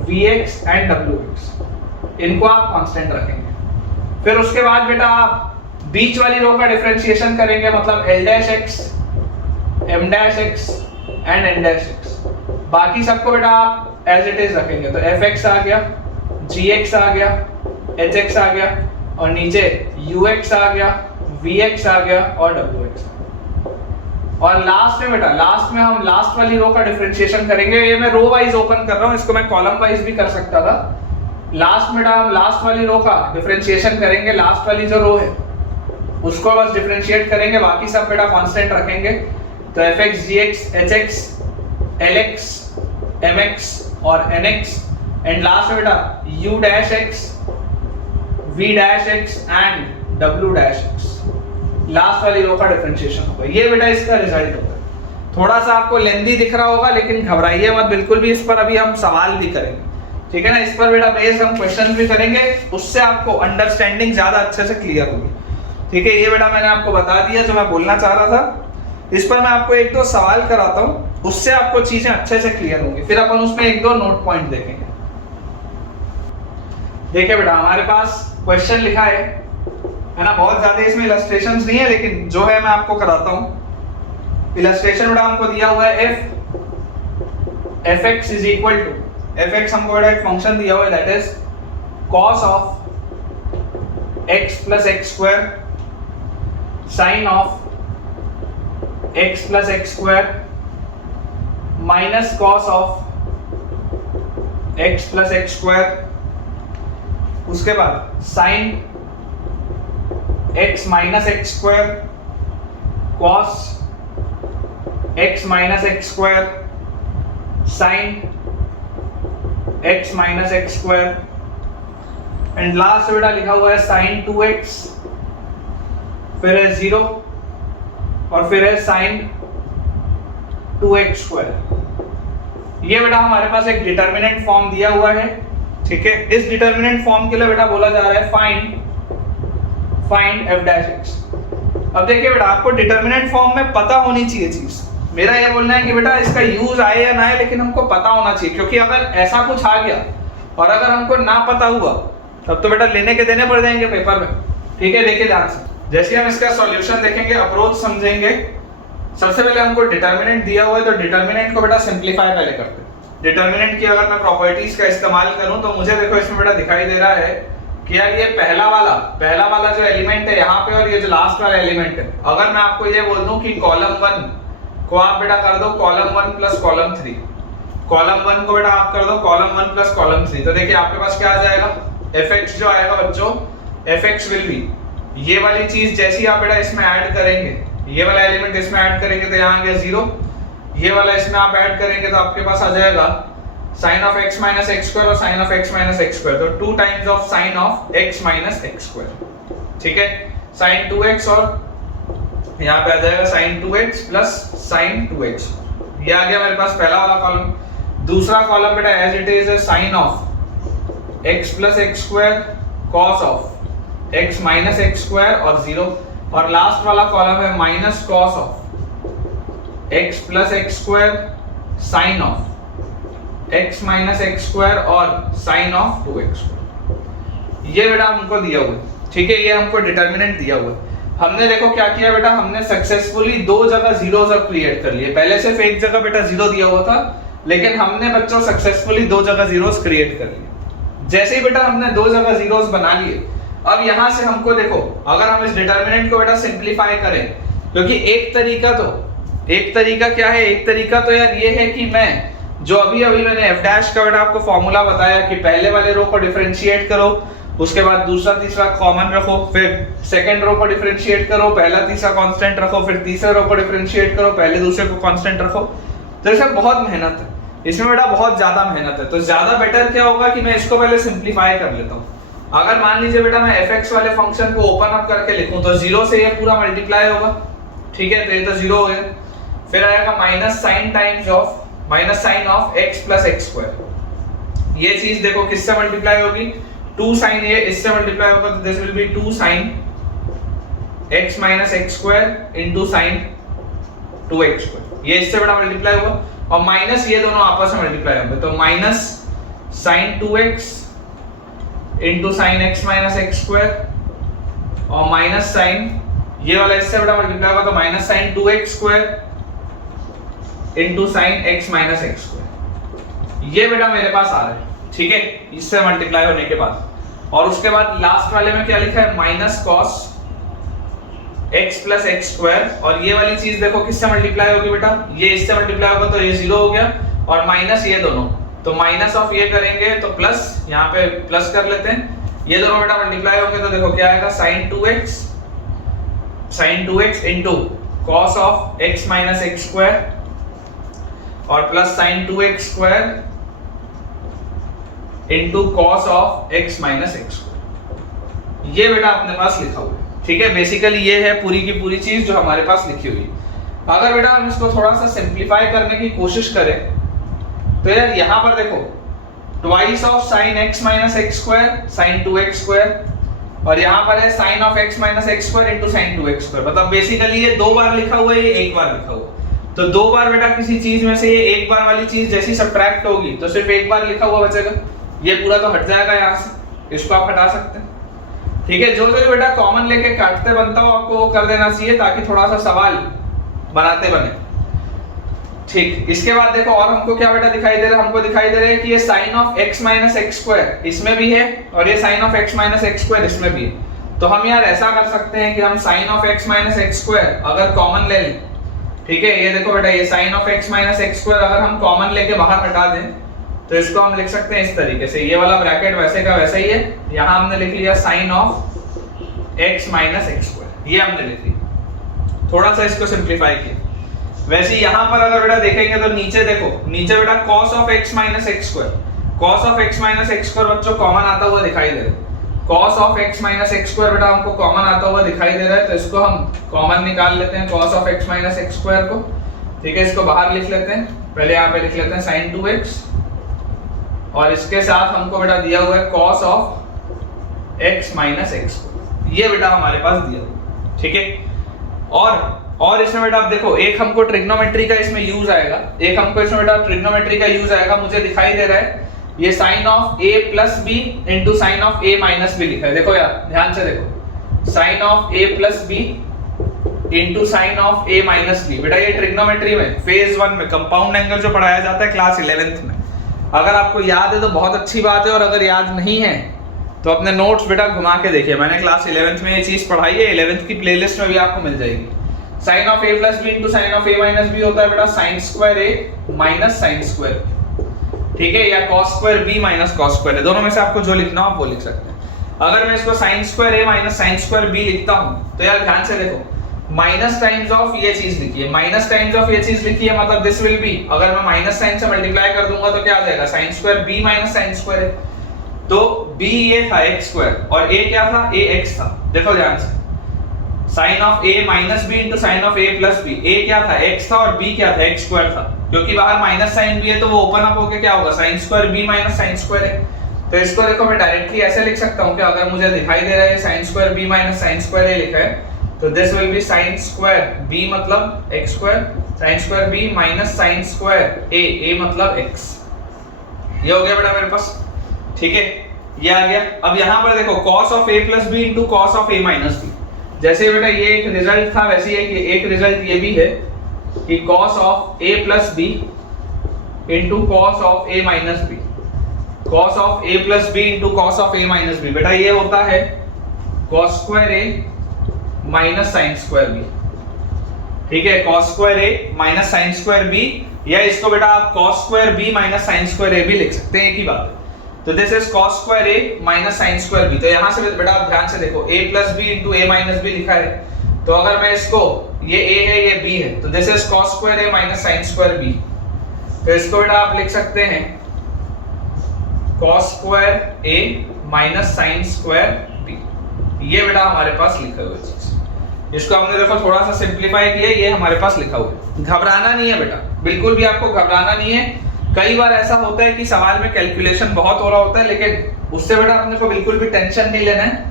vx एंड wx, इनको आप कांस्टेंट रखेंगे। फिर उसके बाद बेटा आप बीच वाली रो का डिफरेंशिएशन करेंगे, मतलब l dash x m dash x and n dash x, बाकी सबको बेटा आप एज इट इज रखेंगे। तो fx आ गया, gx आ गया, hx आ गया, और नीचे ux आ गया, vx आ गया और wx। और लास्ट में बेटा लास्ट में हम लास्ट वाली रो का डिफरेंशिएशन करेंगे। ये मैं रो वाइज ओपन कर रहा हूं, इसको मैं कॉलम वाइज भी कर सकता था। लास्ट में बेटा हम लास्ट वाली रो का डिफरेंशिएशन करेंगे, लास्ट वाली जो रो है उसको बस डिफरेंशिएट करेंगे, बाकी सब बेटा कांस्टेंट रखेंगे। तो fx gx hx lx mx और nx, एंड लास्ट में बेटा u dash x v dash x and w dash x, last वाली रो का डिफरेंशिएशन होगा। ये बेटा इसका रिजल्ट होगा। थोड़ा सा आपको लेंथी दिख रहा होगा, लेकिन घबराइए मत बिल्कुल भी, इस पर अभी हम सवाल भी करेंगे, ठीक है ना। इस पर बेटा बेस हम क्वेश्चंस भी करेंगे, उससे आपको अंडरस्टैंडिंग ज्यादा अच्छे से क्लियर होगी, ठीक है। ये बेटा मैंने आपको बता दिया जो मैं बोलना चाह रहा था। इस पर मैं आपको एक दो सवाल कराता हूँ, उससे आपको चीजें अच्छे से क्लियर होंगी, फिर अपन उसमें एक दो नोट पॉइंट देखेंगे। देखिए बेटा हमारे पास क्वेश्चन लिखा है ना, बहुत ज्यादा इसमें इलस्ट्रेशंस नहीं है, लेकिन जो है मैं आपको कराता हूं। इलस्ट्रेशन बेटा हमको दिया हुआ है fx is equal to, fx हमको बेटा एक फंक्शन दिया हुआ है that is cos of x plus x square sine of x plus x square minus cos of x plus x square, उसके बाद sine x minus x square cos x minus x square sine x minus x square, and last बेटा लिखा हुआ है sign 2x, फिर है 0 और फिर है साइन 2x स्क्वायर। ये बेटा हमारे पास एक डिटर्मिनेंट फॉर्म दिया हुआ है, ठीक है। इस डिटर्मिनेंट फॉर्म के लिए बेटा बोला जा रहा है फाइंड f डैश x। अब देखिए बेटा आपको डिटर्मिनेंट फॉर्म में पता होनी चाहिए चीज। मेरा ये बोलना है कि बेटा इसका यूज आए या ना आए, लेकिन हमको पता होना चाहिए, क्योंकि अगर ऐसा कुछ आ गया और अगर हमको ना पता हुआ तब तो बेटा लेने के देने पड़ जाएंगे पेपर में, ठीक है। देखिए ध्यान से, जैसे हम इसका सॉल्यूशन देखेंगे, अप्रोच समझेंगे, सबसे पहले हमको डिटर्मिनेंट दिया हुआ है, तो डिटर्मिनेंट को बेटा सिंप्लीफाई पहले करते हैं। डिटर्मिनेंट की अगर मैं प्रॉपर्टीज का इस्तेमाल करूं तो मुझे देखो इसमें बेटा दिखाई दे रहा है कि यार ये पहला वाला जो एलिमेंट है यहाँ पे और ये जो लास्ट वाला एलिमेंट है, अगर मैं आपको ये बोल दूं कि कॉलम 1 को आप बेटा कर दो कॉलम 1 प्लस कॉलम 3, कॉलम 1 को बेटा आप कर दो कॉलम 1 प्लस कॉलम 3, तो देखिए आपके पास क्या आ जाएगा, fx जो आएगा बच्चों fx विल बी, ये वाली चीज जैसी आप बेटा इसमें ऐड करेंगे, ये वाला एलिमेंट इसमें ऐड करेंगे तो यहाँ आ गया 0, ये वाला इसमें आप ऐड करेंगे तो आपके पास आ जाएगा sin of x minus x square और sin of x minus x square, तो 2 times of sin of x minus x square, ठीक है, sin 2x और यहाँ पे आ जाएगा sin 2x plus sin 2x, ये आ गया मेरे पास पहला वाला कॉलम। दूसरा कॉलम बेटा as it is sin of x plus x square cos of x minus x square और 0, और लास्ट वाला कॉलम है minus cos of x plus x square sin of x minus x square और sin of 2x, ये बेटा हमको दिया हुआ है, ठीक है, ये हमको डिटर्मिनेंट दिया हुआ है। हमने देखो क्या किया बेटा, हमने सक्सेसफुली दो जगह जीरोस अब क्रिएट कर लिए, पहले सिर्फ एक जगह बेटा जीरो दिया हुआ था, लेकिन हमने बच्चों सक्सेसफुली दो जगह जीरोस क्रिएट कर लिए। जैसे ही बेटा हमने दो जगह जीरोस बना लिए, अब यहां से हमको देखो अगर हम इस डिटर्मिनेंट को बेटा सिंप्लीफाई करें, क्योंकि एक तरीका क्या है, एक तरीका तो यार ये है कि मैं जो अभी मैंने f डैश का बेटा आपको फॉर्मूला बताया कि पहले वाले रो को डिफरेंशिएट करो, उसके बाद दूसरा तीसरा कॉमन रखो, फिर सेकंड रो को डिफरेंशिएट करो, पहला तीसरा कांस्टेंट रखो, फिर तीसरे रो को डिफरेंशिएट करो, पहले दूसरे को कांस्टेंट रखो, तो इसमें बहुत मेहनत है, इसमें बेटा बहुत ज्यादा मेहनत है। तो ज्यादा बेटर क्या होगा कि मैं इसको पहले सिंप्लीफाई कर लेता हूँ। अगर मान लीजिए बेटा मैं fx वाले फंक्शन को ओपन अप करके लिखूं तो 0 से ये पूरा मल्टीप्लाई होगा, ठीक है, तो ये तो 0 हो गया, फिर आएगा minus sine of x plus x square, ये चीज देखो किससे मल्टीप्लाई होगी, 2 साइन ये इससे मल्टीप्लाई होगा, तो this will be 2 sine x minus x square into sine 2x square, ये इससे बड़ा मल्टीप्लाई होगा, और माइनस ये दोनों आपस में मल्टीप्लाई होंगे, तो minus sine 2x into sine x minus x square, और माइनस साइन ये वाला इससे बड़ा मल्टीप्लाई होगा, तो minus sine 2x square into sine x minus x square, ये बेटा मेरे पास आ रहा है, ठीक है, इससे मल्टीप्लाई होने के बाद। और उसके बाद लास्ट वाले में क्या लिखा है, minus cos x plus x square, और ये वाली चीज देखो किससे मल्टीप्लाई होगी बेटा, ये इससे मल्टीप्लाई होगा, तो ये 0 हो गया, और माइनस ये दोनों, तो माइनस ऑफ ये करेंगे तो प्लस, यहाँ पे प्लस कर लेते हैं, ये दोनों बेटा मल्टीप्लाई होंगे, तो देखो क्या आएगा, sine 2x into cos of x minus x square और plus sine 2x square into cos of x minus x square, ये बेटा अपने पास लिखा हुआ है, ठीक है, बेसिकली ये है पूरी की पूरी चीज जो हमारे पास लिखी हुई है। अगर बेटा हम इसको थोड़ा सा सिंप्लीफाई करने की कोशिश करें तो यार यहाँ पर देखो twice of sine x minus x square sine 2x square, और यहाँ पर है sine of x minus x square into sine 2x square, मतलब बेसिकली ये दो बार लिखा हुआ है, ये एक बार लिखा हुआ है, तो दो बार बेटा किसी चीज में से ये एक बार वाली चीज जैसी सब्ट्रैक्ट होगी तो सिर्फ एक बार लिखा हुआ बचेगा, ये पूरा तो हट जाएगा यहाँ से, इसको आप हटा सकते हैं, ठीक है, जो बेटा कॉमन लेके काटते बनता हो आपको वो कर देना चाहिए ताकि थोड़ा सा सवाल बनाते बने, ठीक। इसके बाद देखो और हमको क्या बेटा दिखाई दे रहा है, हमको दिखाई दे रहा है कि ये sine of x minus x square इसमें भी है और ये sine of x minus x square इसमें भी है, तो हम यार ऐसा कर सकते हैं कि हम sine of x minus x square अगर कॉमन ले लें, ठीक है, ये देखो बेटा ये sine of x minus x square अगर हम कॉमन लेके बाहर हटा दें तो इसको हम लिख सकते हैं इस तरीके से, ये वाला ब्रैकेट वैसे का वैसा ही है, यहाँ हमने लिख लिया sine of x minus x square, ये हमने लिख लिया, थोड़ा सा इसको सिंप्लीफाई किया। वैसे यहाँ पर अगर बेटा देखेंगे तो नीचे देखो, नीचे बेटा cos of x minus x square, cos of x minus x square बच्चों कॉमन आता हुआ दिखाई दे रहा है, cos of x minus x square बेटा हमको कॉमन आता हुआ दिखाई दे रहा है, तो इसको हम कॉमन निकाल लेते हैं cos of x minus x square को, ठीक है, इसको बाहर लिख लेते हैं, पहले यहाँ पे लिख लेते हैं sin 2x, और इसके साथ हमको बेटा दिया हुआ है cos of x minus x square, ये बेटा हमारे पास दिया हुआ, ठीक है। और इसमें बेटा आप देखो एक हमको ट्रिग्नोमेट्री का इसमें यूज आएगा, एक हमको इसमें बेटा ट्रिग्नोमेट्री का यूज आएगा, मुझे दिखाई दे रहा है ये sine of a plus B into sine of a minus B लिखा है, देखो यार ध्यान से देखो, sine of a plus B into sine of a minus B, बेटा ये ट्रिग्नोमेट्री में फेज 1 में कंपाउंड एंगल जो पढ़ाया जाता है क्लास 11th में, अगर आपको याद है तो बहुत अच्छी बात है, और अगर याद नहीं है तो अपने नोट्स बेटा घुमा के देखिए, मैंने क्लास 11th में ये चीज पढ़ाई है, 11th की प्लेलिस्ट में भी आपको मिल जाएगी। Sine of a plus B into sine of a minus B होता है बेटा sine square a minus sine square, ठीक है, या cos square b minus cos square, दोनों में से आपको जो लिखना हो आप वो लिख सकते हैं। अगर मैं इसको साइन स्क्वायर ए माइनस साइन स्क्वायर बी लिखता हूं तो यार ध्यान से देखो माइनस टाइम्स ऑफ ये चीज लिखी है, माइनस टाइम्स ऑफ ये चीज लिखी है, मतलब दिस विल बी, अगर मैं माइनस साइन से मल्टीप्लाई कर दूंगा तो क्या आ जाएगा, sine square B minus sine square है। तो b ये था x स्क्वायर और a क्या था, a x था। देखो ध्यान से, sine of a minus b into sine of a plus b, a क्या था x था और b क्या था x स्क्वायर था। क्योंकि बाहर माइनस साइन b है तो वो ओपन अप होके क्या होगा, sine square b minus sine square है। तो इसको देखो मैं डायरेक्टली ऐसे लिख सकता हूं कि अगर मुझे दिखाई दे रहा है sine square b minus sine square a लिखा है तो this will B sine square b मतलब x square, sine square b minus sine square a मतलब x। ये हो गया बेटा मेरे पास, ठीक है, ये आ गया। अब यहाँ पर देखो cos of a plus b into cos of a minus b, जैसे बेटा ये एक रिजल्ट था वैसे एक रिजल्ट ये भी है कि cos of a plus b into cos of a minus b, cos of a plus b into cos of a minus b, बेटा ये होता है cos square a minus sine square b, ठीक है, cos square a minus sine square b, या इसको बेटा आप cos square b minus sine square a भी लिख सकते हैं, एक ही बात है। तो this is cos square a minus sine square b। तो यहां से बेटा आप ध्यान से देखो a plus b into a minus b लिखा है, तो अगर मैं इसको, ये a है ये b है, तो this is cos square a minus sine square b। तो इसको बेटा आप लिख सकते हैं cos square a minus sine square b। ये बेटा हमारे पास लिखा हुआ चीज, इसको हमने देखो थोड़ा सा सिंपलीफाई किया, ये हमारे पास लिखा हुआ है। घबराना नहीं है बेटा, बिल्कुल भी आपको घबराना नहीं है। कई बार ऐसा होता है कि सवाल में कैलकुलेशन बहुत हो रहा होता है, लेकिन उससे बेटा अपने को बिल्कुल भी टेंशन नहीं लेना है,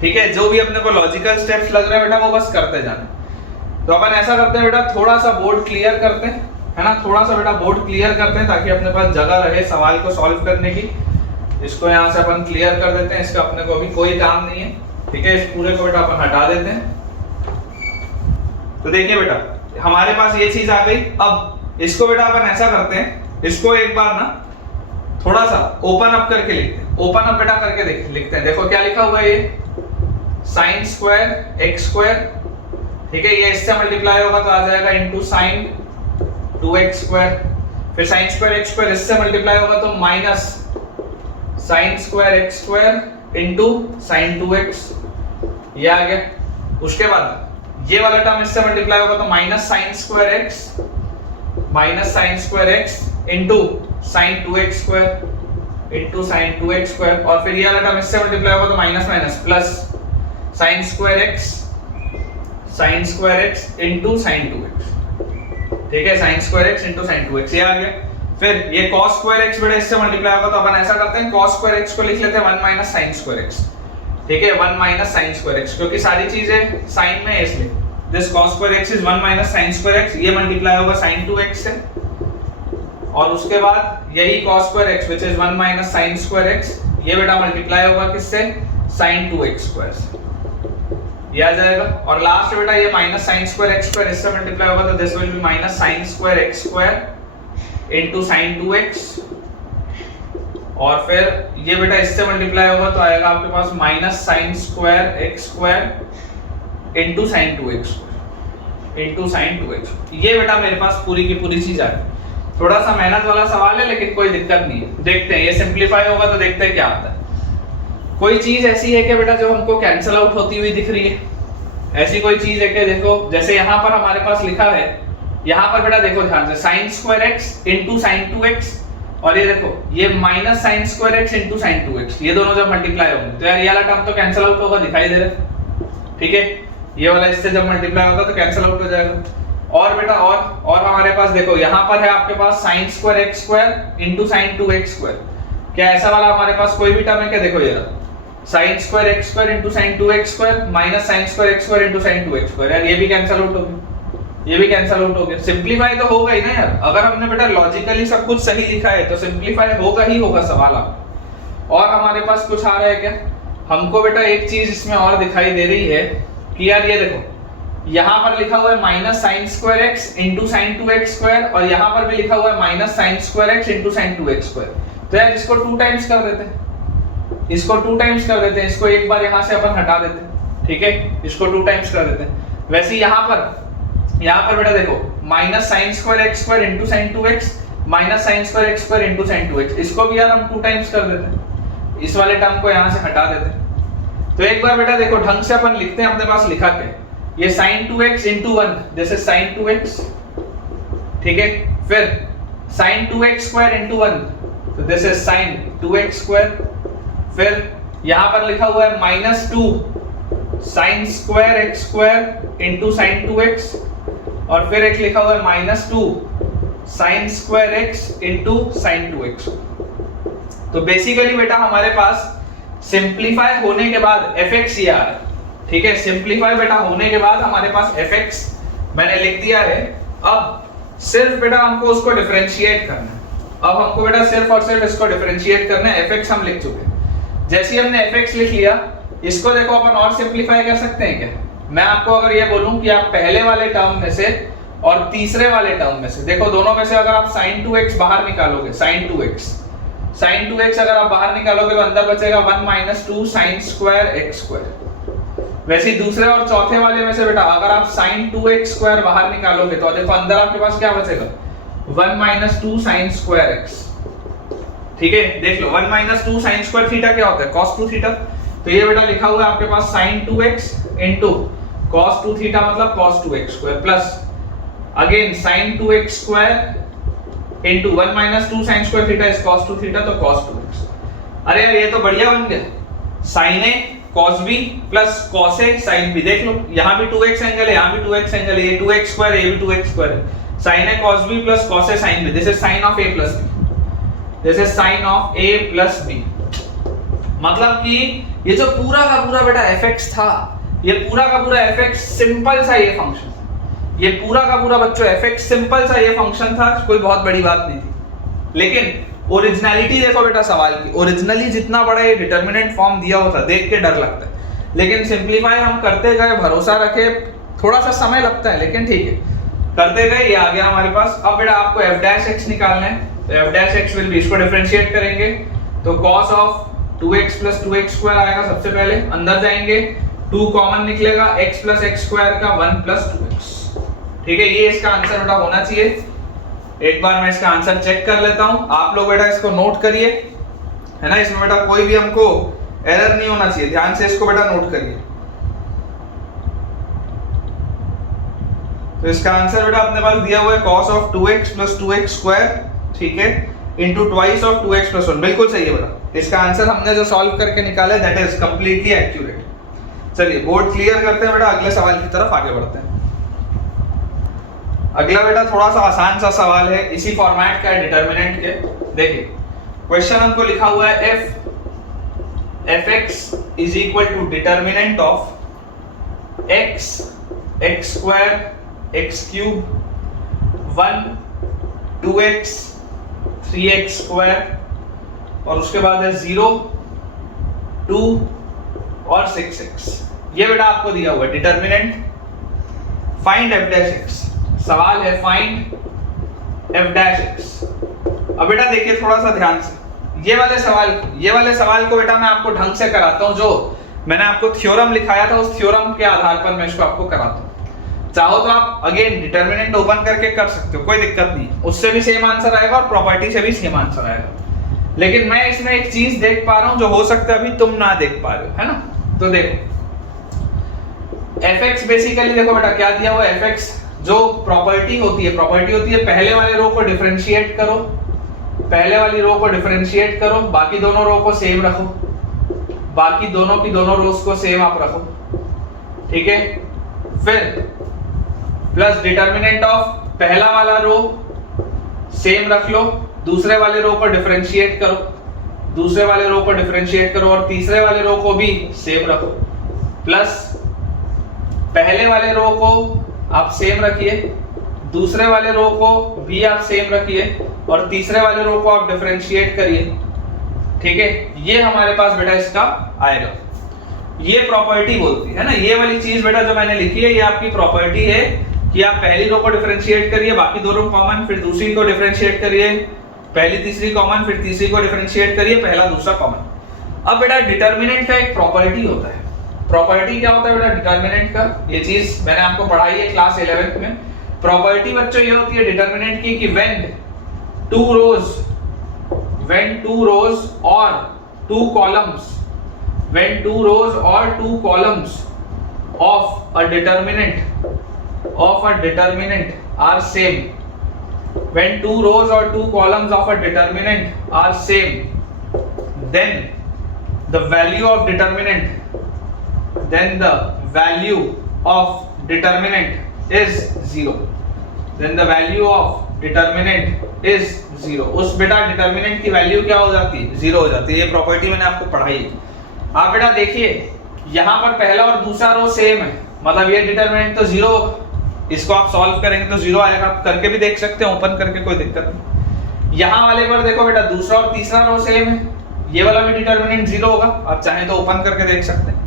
ठीक है। जो भी अपने को लॉजिकल स्टेप्स लग रहे हैं बेटा वो बस करते जाना। तो अपन ऐसा करते हैं बेटा, थोड़ा सा बोर्ड क्लियर करते हैं, है ना, थोड़ा सा बेटा बोर्ड क्लियर करते हैं ताकि अपने पास जगह रहे सवाल को सॉल्व करने की। इसको यहाँ से अपन क्लियर कर देते हैं, इसका अपने को अभी कोई काम नहीं है, ठीक है। इस पूरे को बेटा अपन हटा देते हैं। तो देखिए बेटा हमारे पास ये चीज आ गई। अब इसको बेटा अपन ऐसा करते हैं, इसको एक बार ना थोड़ा सा ओपन अप करके लिखते हैं, ओपन अप बेटा करके लिखते हैं। देखो क्या लिखा हुआ है, ये साइन स्क्वायर एक्स स्क्वायर, ठीक है, ये इससे मल्टीप्लाई होगा तो आ जाएगा इनटू साइन 2x स्क्वायर, फिर साइन स्क्वायर एक्स स्क्वायर इससे मल्टीप्लाई होगा तो minus sine square X square into sine 2x, ये आ गया। उसके बाद ये वाला टर्म इससे मल्टीप्लाई होगा तो minus sine square x minus sine square x into sine 2x square into sine 2x square, और फिर ये वाला टर्म इससे मल्टीप्लाई होगा तो minus minus plus sign square x into sine 2x, ठीक है, sign square x into sine 2x, ये आ गया। फिर ये cos स्क्वायर एक्स बेटा इससे मल्टीप्लाई होगा तो अपन ऐसा करते हैं cos स्क्वायर एक्स को लिख लेते हैं 1 माइनस साइन स्क्वायर एक्स, ठीक है, 1 माइनस साइन स्क्वायर एक्स, क्योंकि सारी चीजें साइन में है इसलिए this cos square x is 1 minus sine square x, ये मल्टीप्लाई होगा sin 2x से, और उसके बाद यही cos square x which is 1 minus sine square x, ये बेटा मल्टीप्लाई होगा किससे, sin 2x स्क्वायर से, ये आ जाएगा। और लास्ट बेटा ये minus sine square X square इससे मल्टीप्लाई होगा तो this will B minus sine square X square into sin 2x, और फिर ये बेटा इससे मल्टीप्लाई होगा तो आएगा आपके पास minus sine square X square into sine 2x into sine 2x। ये बेटा मेरे पास पूरी की पूरी चीज आ गई। थोड़ा सा मेहनत वाला सवाल है लेकिन कोई दिक्कत नहीं है, देखते हैं ये सिंपलीफाई होगा तो देखते हैं क्या आता है। कोई चीज ऐसी है कि बेटा जो हमको कैंसिल आउट होती हुई दिख रही है, ऐसी कोई चीज है कि देखो जैसे यहाँ पर हमारे पास लिखा है, यहाँ पर बेटा देखो ध्यान से sign square x into sine 2x, और ये देखो ये minus sine square x into sine 2x, ये दोनों जब मल्टीप्लाई होंगे तो यार ये वाला टर्म तो कैंसिल आउट होगा, दिखाई दे रहा है, ठीक है, ये वाला इससे जब मल्टीप्लाई होगा तो कैंसिल आउट हो जाएगा। और बेटा और हमारे पास देखो यहाँ पर है आपके पास sine square X square into sine 2x square, क्या ऐसा वाला हमारे पास कोई भी टर्म है क्या, देखो ये sign square X square into sine 2x square minus sine square X square into sine 2x square, यार ये भी कैंसिल आउट हो गया, ये भी कैंसिल आउट हो गया। सिंपलीफाई तो होगा ही ना यार, अगर हमने बेटा लॉजिकली सब कुछ सही लिखा है तो सिंपलीफाई होगा ही होगा सवाल आपका। और हमारे पास कुछ आ रहा है क्या, हमको बेटा एक चीज इसमें और दिखाई दे रही है कि यार ये देखो यहाँ पर लिखा हुआ है minus sine square x into sine 2x square, और यहाँ पर भी लिखा हुआ है minus sine square x into sine 2x square. तो यार इसको 2 टाइम्स कर देते हैं, इसको 2 टाइम्स कर देते हैं, इसको एक बार यहाँ से अपन हटा देते हैं, ठीक है, इसको 2 टाइम्स कर देते हैं। वैसे यहाँ पर बेटा देखो minus sine square X square into sine 2x minus sine square X square into sine 2x, इसको भी यार हम 2 टाइम्स कर देते हैं, इस वाले टर्म को यहाँ से हटा देते हैं। तो एक बार बेटा देखो ढंग से अपन लिखते हैं, अपने पास लिखा के ये sin 2x into 1, this is sin 2x, ठीक है। फिर sin 2x square into 1, तो this is sin 2x square। फिर यहां पर लिखा हुआ है -2 sin square x square into sin 2x, और फिर एक लिखा हुआ है -2 sin square x into sin 2x। तो बेसिकली बेटा हमारे पास सिंप्लीफाई होने के बाद fx ये आ रहा है, ठीक है। सिंप्लीफाई बेटा होने के बाद हमारे पास fx मैंने लिख दिया है। अब सिर्फ बेटा हमको उसको डिफरेंशिएट करना है। अब हमको बेटा सिर्फ और सिर्फ इसको डिफरेंशिएट करना है। fx हम लिख चुके हैं। जैसे ही हमने fx लिख लिया, इसको देखो अपन और सिंप्लीफाई कर सकते हैं क्या? मैं आपको अगर ये बोलूं कि आप पहले वाले टर्म में से और तीसरे वाले टर्म में से, देखो दोनों में से अगर आप sin 2x बाहर निकालोगे, sin 2x अगर आप बाहर निकालोगे तो अंदर बचेगा 1 - 2 sin square x square। वैसे ही दूसरे और चौथे वाले में से बेटा अगर आप sin 2x square बाहर निकालोगे तो देखो अंदर आपके पास क्या बचेगा, 1 - 2 sin square x, ठीक है। देख लो 1 - 2 sin square थीटा क्या होता है, cos 2 थीटा। तो ये बेटा लिखा हुआ है आपके पास sin 2x into cos 2 theta मतलब cos 2x square plus again sin 2x square into 1 - 2 sin square theta is cos 2 theta, तो cos 2x। अरे यार ये तो बढ़िया बन गया, sin a cos b plus cos a sin b। देख लो यहाँ भी 2x एंगल है, यहाँ भी 2x एंगल है, ये 2x स्क्वायर है, ये भी 2x स्क्वायर है। sin a cos b plus cos a sin b, this is sin of a plus b, this is sin of a plus b। मतलब कि ये जो पूरा का पूरा बेटा fx था, ये पूरा का पूरा fx सिंपल सा ये फंक्शन था, ये पूरा का पूरा बच्चों fx सिंपल सा ये फंक्शन था, कोई बहुत बड़ी बात नहीं थी। लेकिन ओरिजिनलिटी देखो बेटा सवाल की, ओरिजिनली जितना बड़ा ये डिटरमिनेंट फॉर्म दिया हुआ था देख के डर लगता है, लेकिन सिंप्लीफाई हम करते गए, भरोसा रखे, थोड़ा सा समय लगता है लेकिन ठीक है, करते गए ये आ गया हमारे पास। अब बेटा आपको f' निकालना है, तो f' विल बी, इसको डिफरेंशिएट करेंगे तो cos of 2x + 2x square आएगा सबसे पहले, अंदर जाएंगे 2 कॉमन निकलेगा, x + x स्क्वायर का 1 + 2x, ठीक है। ये इसका आंसर बेटा होना चाहिए। एक बार मैं इसका आंसर चेक कर लेता हूं, आप लोग बेटा इसको नोट करिए, है ना। इसमें बेटा कोई भी हमको एरर नहीं होना चाहिए, ध्यान से इसको बेटा नोट करिए। तो इसका आंसर बेटा अपने पास दिया हुआ है cos of 2x + 2x square, ठीक है, इनटू ट्वाइस ऑफ 2x + 1, बिल्कुल सही है बेटा। इसका आंसर हमने जो सॉल्व करके निकाला है दैट इज कंप्लीटली एक्यूरेट। चलिए बोर्ड क्लियर करते हैं बेटा, अगले सवाल की तरफ आगे बढ़ते हैं। अगला बेटा थोड़ा सा आसान सा सवाल है, इसी फॉर्मेट का है डिटरमिनेंट के। देखिए क्वेश्चन हमको लिखा हुआ है fx is equal to determinant of x x square x cube 1 2x 3x square, और उसके बाद है 0 2 और 6x। ये बेटा आपको दिया हुआ है डिटरमिनेंट। Find f'। सवाल है फाइंड f'। अब बेटा देखिए थोड़ा सा ध्यान से, ये वाले सवाल को बेटा मैं आपको ढंग से कराता हूं, जो मैंने आपको थ्योरम लिखाया था उस थ्योरम के आधार पर मैं इसको आपको कराता हूं। चाहो तो आप अगेन डिटरमिनेंट ओपन करके कर सकते हो, कोई दिक्कत नहीं, उससे भी सेम आंसर आएगा और प्रॉपर्टी से भी सेम आंसर आएगा। लेकिन मैं इसमें एक चीज देख पा रहा हूं जो हो सकता है अभी तुम ना देख पा रहे हो, है ना। तो देखो fx बेसिकली देखो बेटा क्या दिया हुआ है, fx जो प्रॉपर्टी होती है पहले वाले रो को डिफरेंशिएट करो, पहले वाली रो को डिफरेंशिएट करो, बाकी दोनों रो को सेम रखो, बाकी दोनों की दोनों रोज को सेम आप रखो, ठीक है। फिर प्लस डिटरमिनेंट ऑफ पहला वाला रो सेम रख लो, दूसरे वाले रो को डिफरेंशिएट करो, दूसरे वाले रो को डिफरेंशिएट करो, और तीसरे वाले रो को भी सेम रखो, प्लस पहले वाले रो को आप सेम रखिए, दूसरे वाले रो को भी आप सेम रखिए, और तीसरे वाले रो को आप डिफरेंशिएट करिए, ठीक है। ये हमारे पास बेटा इसका आएगा, ये प्रॉपर्टी बोलती है ना, ये वाली चीज बेटा जो मैंने लिखी है ये आपकी प्रॉपर्टी है कि आप पहली रो को डिफरेंशिएट करिए, बाकी दो रो कॉमन, फिर दूसरी को डिफरेंशिएट करिए, पहली तीसरी कॉमन, फिर तीसरी को डिफरेंशिएट करिए, पहला दूसरा कॉमन। अब बेटा डिटरमिनेंट का एक प्रॉपर्टी होता है, प्रॉपर्टी क्या होता है बेटा डिटरमिनेंट का, ये चीज मैंने आपको पढ़ाई है क्लास 11th में। प्रॉपर्टी बच्चों ये होती है डिटरमिनेंट की कि when two rows or two columns, when two rows or two columns of a determinant are same, when two rows or two columns of a determinant are same, then the value of determinant is 0. Then the value of determinant is 0. उस बेटा determinant की value क्या हो जाती है? 0 हो जाती है। ये प्रॉपर्टी मैंने आपको पढ़ाई है। आप बेटा देखिए यहाँ पर पहला और दूसरा रो सेम है, मतलब ये डिटर्मिनेंट तो 0 होगा। इसको आप सॉल्व करेंगे तो 0 आएगा। आप करके भी देख सकते हैं ओपन करके, कोई दिक्कत नहीं। यहाँ वाले पर देखो बेटा दूसरा और तीसरा रो सेम है, ये वाला भी डिटर्मिनेंट 0 होगा। आप चाहें तो ओपन करके देख सकते हैं।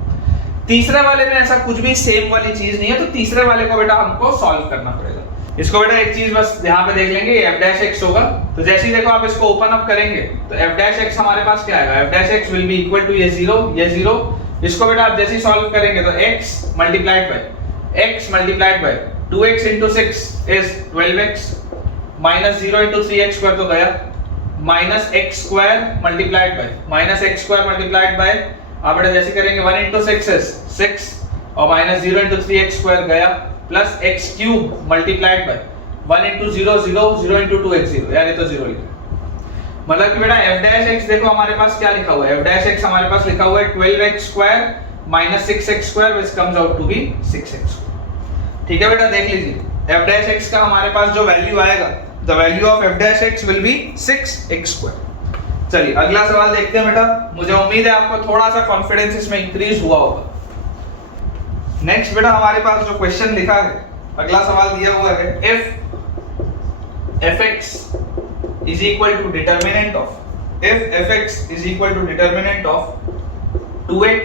तीसरे वाले में ऐसा कुछ भी सेम वाली चीज नहीं है, तो तीसरे वाले को बेटा हमको सॉल्व करना पड़ेगा। इसको बेटा एक चीज बस यहाँ पे देख लेंगे, f डैश x होगा। तो जैसे ही देखो आप इसको ओपन अप करेंगे तो f डैश x हमारे पास क्या आएगा? f dash x will be equal to ये 0। इसको बेटा आप जैसे ही सॉल्व करेंगे तो x multiplied by 2x into 6 is 12x minus 0 into 3x square तो गया, minus x square multiplied by आप बेटा जैसे करेंगे 1 into 6 is 6 और minus 0 into 3x square गया, plus x cube multiplied by 1 into 0 into 2x 0, यानी तो 0 लिखा। मतलब कि बेटा f dash x देखो हमारे पास क्या लिखा हुआ है? f dash x हमारे पास लिखा हुआ है 12x square minus 6x square which comes out to be 6x। ठीक है बेटा, देख लीजिए f dash x का हमारे पास जो वैल्यू आएगा, the value of f dash x will be 6x square। चलिए अगला सवाल देखते हैं बेटा। मुझे उम्मीद है आपको थोड़ा सा कॉन्फिडेंस इसमें इंक्रीज हुआ होगा। नेक्स्ट बेटा हमारे पास जो क्वेश्चन लिखा है, अगला सवाल दिया हुआ है if fx is equal to determinant of 2x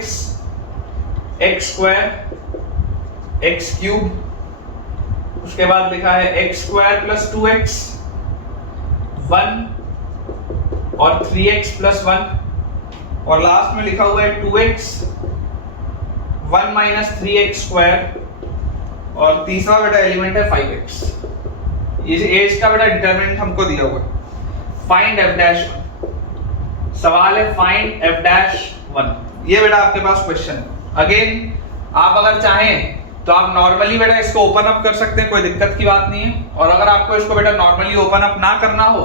x square x cube, उसके बाद लिखा है x square plus 2x 1 और 3x plus 1 और लास्ट में लिखा हुआ है 2x 1 minus 3x square और तीसरा बेटा एलिमेंट है 5x। इस एज का बेटा डिटरमिनेंट हमको दिया हुआ है। फाइंड f dash 1, सवाल है फाइंड f dash 1। ये बेटा आपके पास क्वेश्चन है। अगेन आप अगर चाहें तो आप नॉर्मली बेटा इसको ओपन अप कर सकते हैं, कोई दिक्कत की बात नहीं है। और अगर आपको इसको बेटा नॉर्मली ओपन अप ना करना हो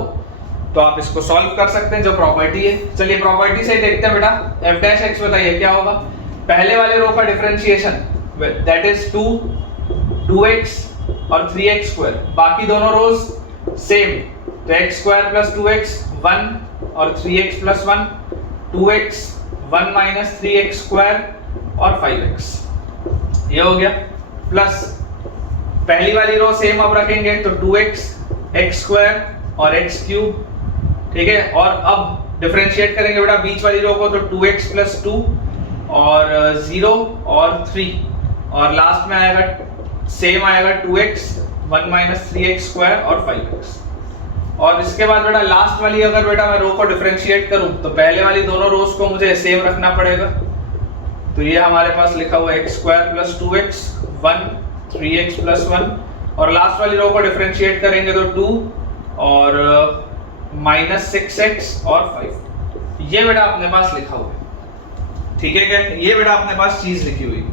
तो आप इसको सॉल्व कर सकते हैं, जो प्रॉपर्टी है। चलिए प्रॉपर्टी से देखते हैं बेटा। f dash x बताइए क्या होगा? पहले वाले रो का डिफरेंशिएशन दैट इज 2x और 3x स्क्वायर, बाकी दोनों रोज सेम, तो x स्क्वायर प्लस 2x 1 और 3x plus 1 2x 1 minus 3x square और 5x, ये हो गया। प्लस पहली वाली रो सेम अब रखेंगे तो 2x x स्क्वायर और x क्यूब, ठीक है। और अब डिफरेंशिएट करेंगे बेटा बीच वाली रो को, तो 2x प्लस 2 और 0 और 3 और लास्ट में आएगा सेम आएगा 2x 1 माइनस 3x स्क्वायर और 5x। और इसके बाद बेटा लास्ट वाली अगर बेटा मैं रो को डिफरेंशिएट करूं तो पहले वाली दोनों रोज को मुझे सेम रखना पड़ेगा। तो ये हमारे पास लिखा हुआ है x square plus 2x 1 3x plus 1 और लास्ट वाली रो को डिफरेंशिएट करेंगे तो 2 और माइनस 6x और 5। ये बेटा अपने पास लिखा हुआ है, ठीक है क्या? ये बेटा अपने पास चीज लिखी हुई।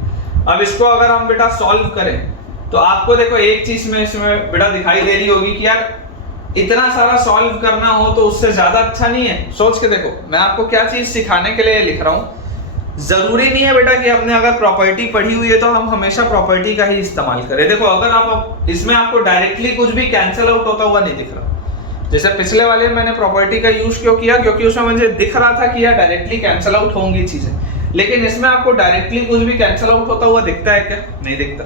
अब इसको अगर हम बेटा सॉल्व करें तो आपको देखो एक चीज में इसमें बेटा दिखाई दे रही होगी कि यार इतना सारा सॉल्व करना हो तो उससे ज्यादा अच्छा नहीं है। सोच के देखो, मैं आपको क्या चीज सिखाने के लिए लिख रहा हूं। जरूरी नहीं है बेटा कि हमने अगर प्रॉपर्टी पढ़ी हुई है तो हम हमेशा प्रॉपर्टी का ही इस्तेमाल करें। देखो अगर आप इसमें आपको डायरेक्टली कुछ भी कैंसिल आउट होता हुआ नहीं दिख रहा, जैसे पिछले वाले में मैंने प्रॉपर्टी का यूज क्यों किया, क्योंकि उसमें मुझे दिख रहा था कि यार डायरेक्टली कैंसिल आउट होंगी चीजें, लेकिन इसमें आपको डायरेक्टली कुछ भी कैंसिल आउट होता हुआ दिखता है क्या? नहीं दिखता।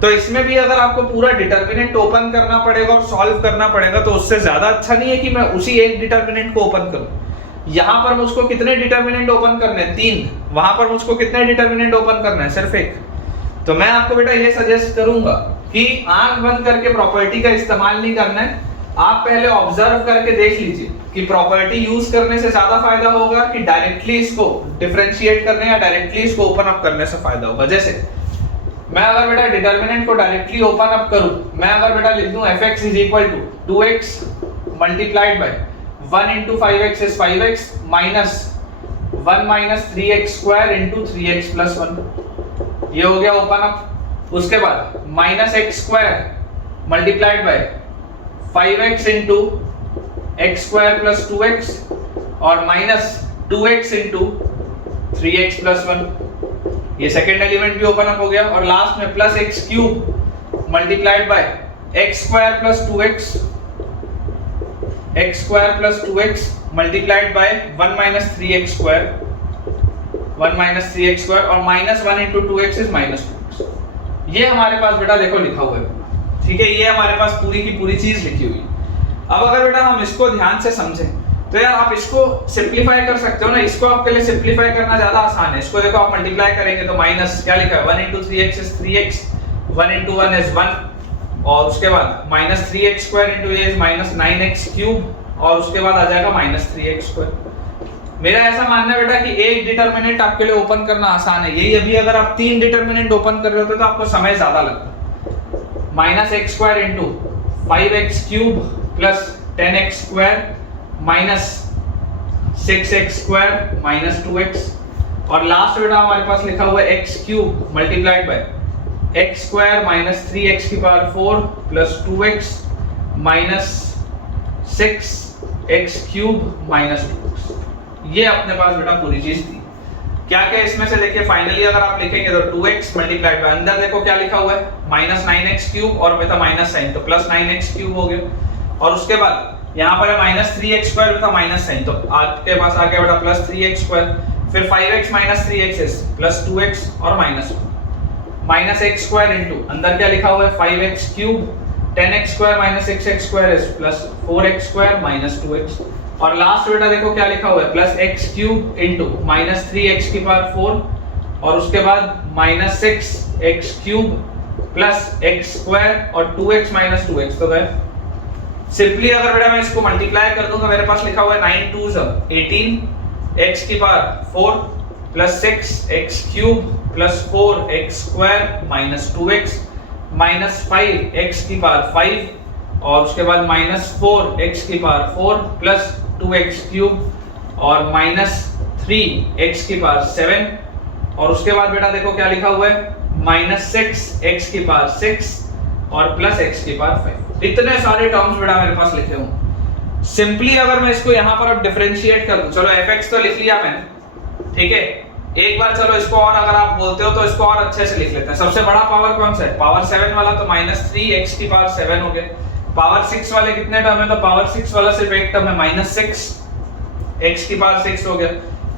तो इसमें भी अगर आपको पूरा डिटरमिनेंट ओपन करना पड़ेगा और सॉल्व करना पड़ेगा तो उससे ज्यादा अच्छा नहीं है कि मैं उसी एक डिटरमिनेंट को ओपन करूं। यहाँ पर मुझको कितने डिटरमिनेंट ओपन करने हैं? 3। वहां पर मुझको कितने डिटरमिनेंट ओपन करना है? सिर्फ 1। तो मैं आपको बेटा ये सजेस्ट करूंगा कि आंख बंद करके प्रॉपर्टी का इस्तेमाल नहीं करना है। आप पहले ऑब्जर्व करके देख लीजिए कि प्रॉपर्टी यूज करने से ज्यादा फायदा होगा कि डायरेक्टली इसको डिफरेंशिएट करने या डायरेक्टली इसको ओपन अप करने से फायदा होगा। जैसे मैं अगर बेटा डिटरमिनेंट को डायरेक्टली ओपन अप करूं, मैं अगर बेटा लिख दूं fx is equal to 2x multiplied by 1 into 5x is 5x minus 1 minus 3x square into 3x plus 1, ये हो गया ओपन अप। उसके बाद minus x square multiplied by 5x into x square plus 2x और minus 2x into 3x plus 1, ये second element भी open up हो गया। और लास्ट में plus x cube multiplied by x square plus 2x, x square plus 2x multiplied by 1 minus 3x square, 1 minus 3x square और minus 1 into 2x is minus 2x। ये हमारे पास बेटा देखो लिखा हुआ है, ठीक है, ये हमारे पास पूरी की पूरी चीज लिखी हुई है। अब अगर बेटा हम इसको ध्यान से समझें तो यार आप इसको सिंपलीफाई कर सकते हो ना, इसको आपके लिए सिंपलीफाई करना ज्यादा आसान है। इसको देखो आप मल्टीप्लाई करेंगे तो माइनस क्या लिखा है 1 into 3x is 3x, 1 into 1 is 1 और उसके बाद माइनस 3x स्क्वायर इंटू ये इज माइनस 9x क्यूब और उसके बाद आ जाएगा माइनस 3x स्क्वायर। मेरा ऐसा मानना है बेटा कि एक डिटरमिनेंट आपके लिए ओपन करना आसान है, यही अभी अगर आप 3 डिटरमिनेंट ओपन कर रहे होते तो आपको समय ज्यादा लगता। Minus x square into 5x cube plus 10x square minus 6x square minus 2x और लास्ट बेटा हमारे पास लिखा हुआ है x cube multiplied by x square minus 3x की power 4 plus 2x minus 6x cube minus 2x। ये अपने पास बेटा पूरी चीज थी। क्या क्या इसमें से देखिए फाइनली अगर आप लिखेंगे तो 2x मल्टीप्लाइड बाय अंदर देखो क्या लिखा हुआ है माइनस 9x क्यूब और में था माइनस साइन तो प्लस 9x क्यूब हो गया और उसके बाद यहाँ पर है माइनस 3x स्क्वायर में था माइनस साइन तो आपके पास आ गया बेटा प्लस 3x स्क्वायर, फिर 5x minus 3x is plus 2x और minus 1 minus x square into अंदर क्या लिखा हुआ है 5x cube 10x square minus 6x square is plus 4x square minus 2x और लास्ट बेटा देखो क्या लिखा हुआ है plus x cube into minus 3x की पावर 4 और उसके बाद minus 6x cube plus x square और 2x माइनस 2x। तो गए सिंपली अगर बेटा मैं इसको मल्टीप्लाई कर दूं तो मेरे पास लिखा हुआ है 9 2 18 x की power 4 plus 6x cube plus 4x square minus 2x minus 5x की पावर 5 और उसके बाद माइनस 4x की पावर 4 प्लस 2x क्यूब और माइनस 3x की पावर 7 और उसके बाद बेटा देखो क्या लिखा हुआ है माइनस 6x की पावर 6 और प्लस x की पावर 5। इतने सारे टर्म्स बेटा मेरे पास लिखे हुए। सिंपली अगर मैं इसको यहाँ पर अब डिफरेंशिएट कर दूं, चलो fx तो लिख लिया मैंने, ठीक है, एक बार चलो इसको और अगर आप बोलते हो तो इसको और अच्छे से लिख लेते हैं। सबसे बड़ा पावर कौन सा है पावर 7 वाला तो माइनस 3x की पावर 7 हो गया। पावर 6 वाले कितने टर्म है तो पावर 6 वाला सिर्फ एक टर्म है माइनस 6x की पावर 6 हो गया।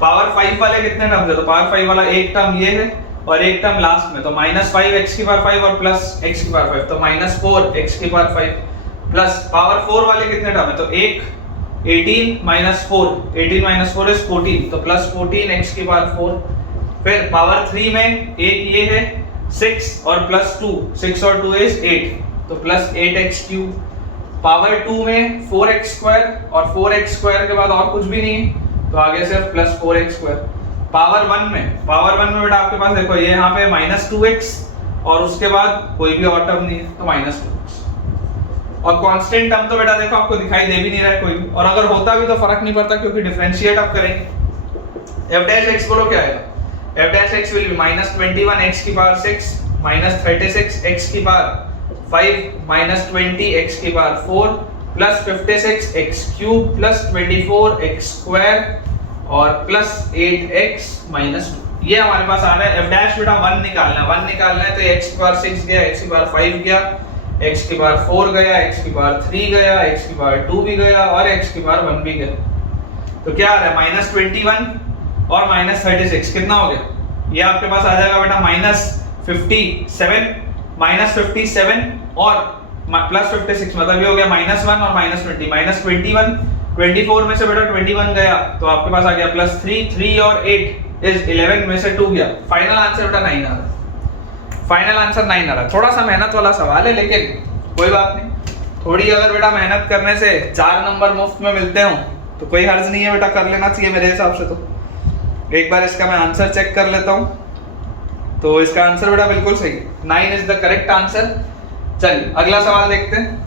पावर 5 वाले कितने टर्म है तो पावर 5 वाला एक टर्म ये है और एक टर्म लास्ट में तो माइनस 5x की पावर 5 और प्लस x की पावर 5 तो माइनस 4x की पावर 5 प्लस पावर 4 वाले कितने टर्म है तो एक 18 माइनस 4 18 माइनस 4 इज 14 तो प्लस 14x की पावर 4 फिर पावर 3 में एक ये है 6 और प्लस 2 6 और 2 इज 8 तो प्लस 8x क्यूब। पावर 2 में 4x स्क्वायर और 4x स्क्वायर के बाद और कुछ भी नहीं है तो आगे सिर्फ प्लस 4x स्क्वायर। पावर 1 में बेटा आपके पास देखो ये यहाँ पे माइनस 2x और उसके बाद कोई भी और टर्म नहीं है तो माइनस 2x और कांस्टेंट टर्म तो बेटा देखो आपको दिखाई दे भी नहीं रहा है कोई भी और अगर होता भी तो फर्क नहीं पड़ता क्योंकि डिफरेंशिएट आप करेंगे। f डैश x बोलो क्या आएगा f dash x will B minus 21x की पावर 6 माइनस 36x की पावर 5 माइनस 20x की power 4 plus 56x cube plus 24x square और प्लस 8x माइनस 2। ये हमारे पास आ रहा है f डैश बेटा 1 निकालना है तो x की पावर 6 गया x की पावर 5 गया x की पावर 4 गया x की पावर 3 गया x की पावर 2 भी गया और x की पावर 1 भी गया तो क्या आ रहा है माइनस 21 और माइनस 36 कितना हो गया ये आपके पास आ जाएगा बेटा माइनस 57 और प्लस 56 मतलब ये हो गया माइनस 1 और माइनस 20 माइनस 21 24 में से बेटा 21 गया तो आपके पास आ गया प्लस 3 और 8 इज 11 में से 2 गया। फाइनल आंसर बेटा 9 आ रहा है। फाइनल आंसर 9 आ रहा है। थोड़ा सा मेहनत वाला सवाल है लेकिन कोई बात नहीं, थोड़ी अगर बेटा मेहनत करने से 4 नंबर मुफ्त में मिलते हो तो कोई हर्ज नहीं है बेटा, कर लेना चाहिए मेरे हिसाब से। तो एक बार इसका मैं आंसर चेक कर लेता हूं तो इसका आंसर बेटा बिल्कुल सही है, 9 इज द करेक्ट आंसर। चलिए अगला सवाल देखते हैं।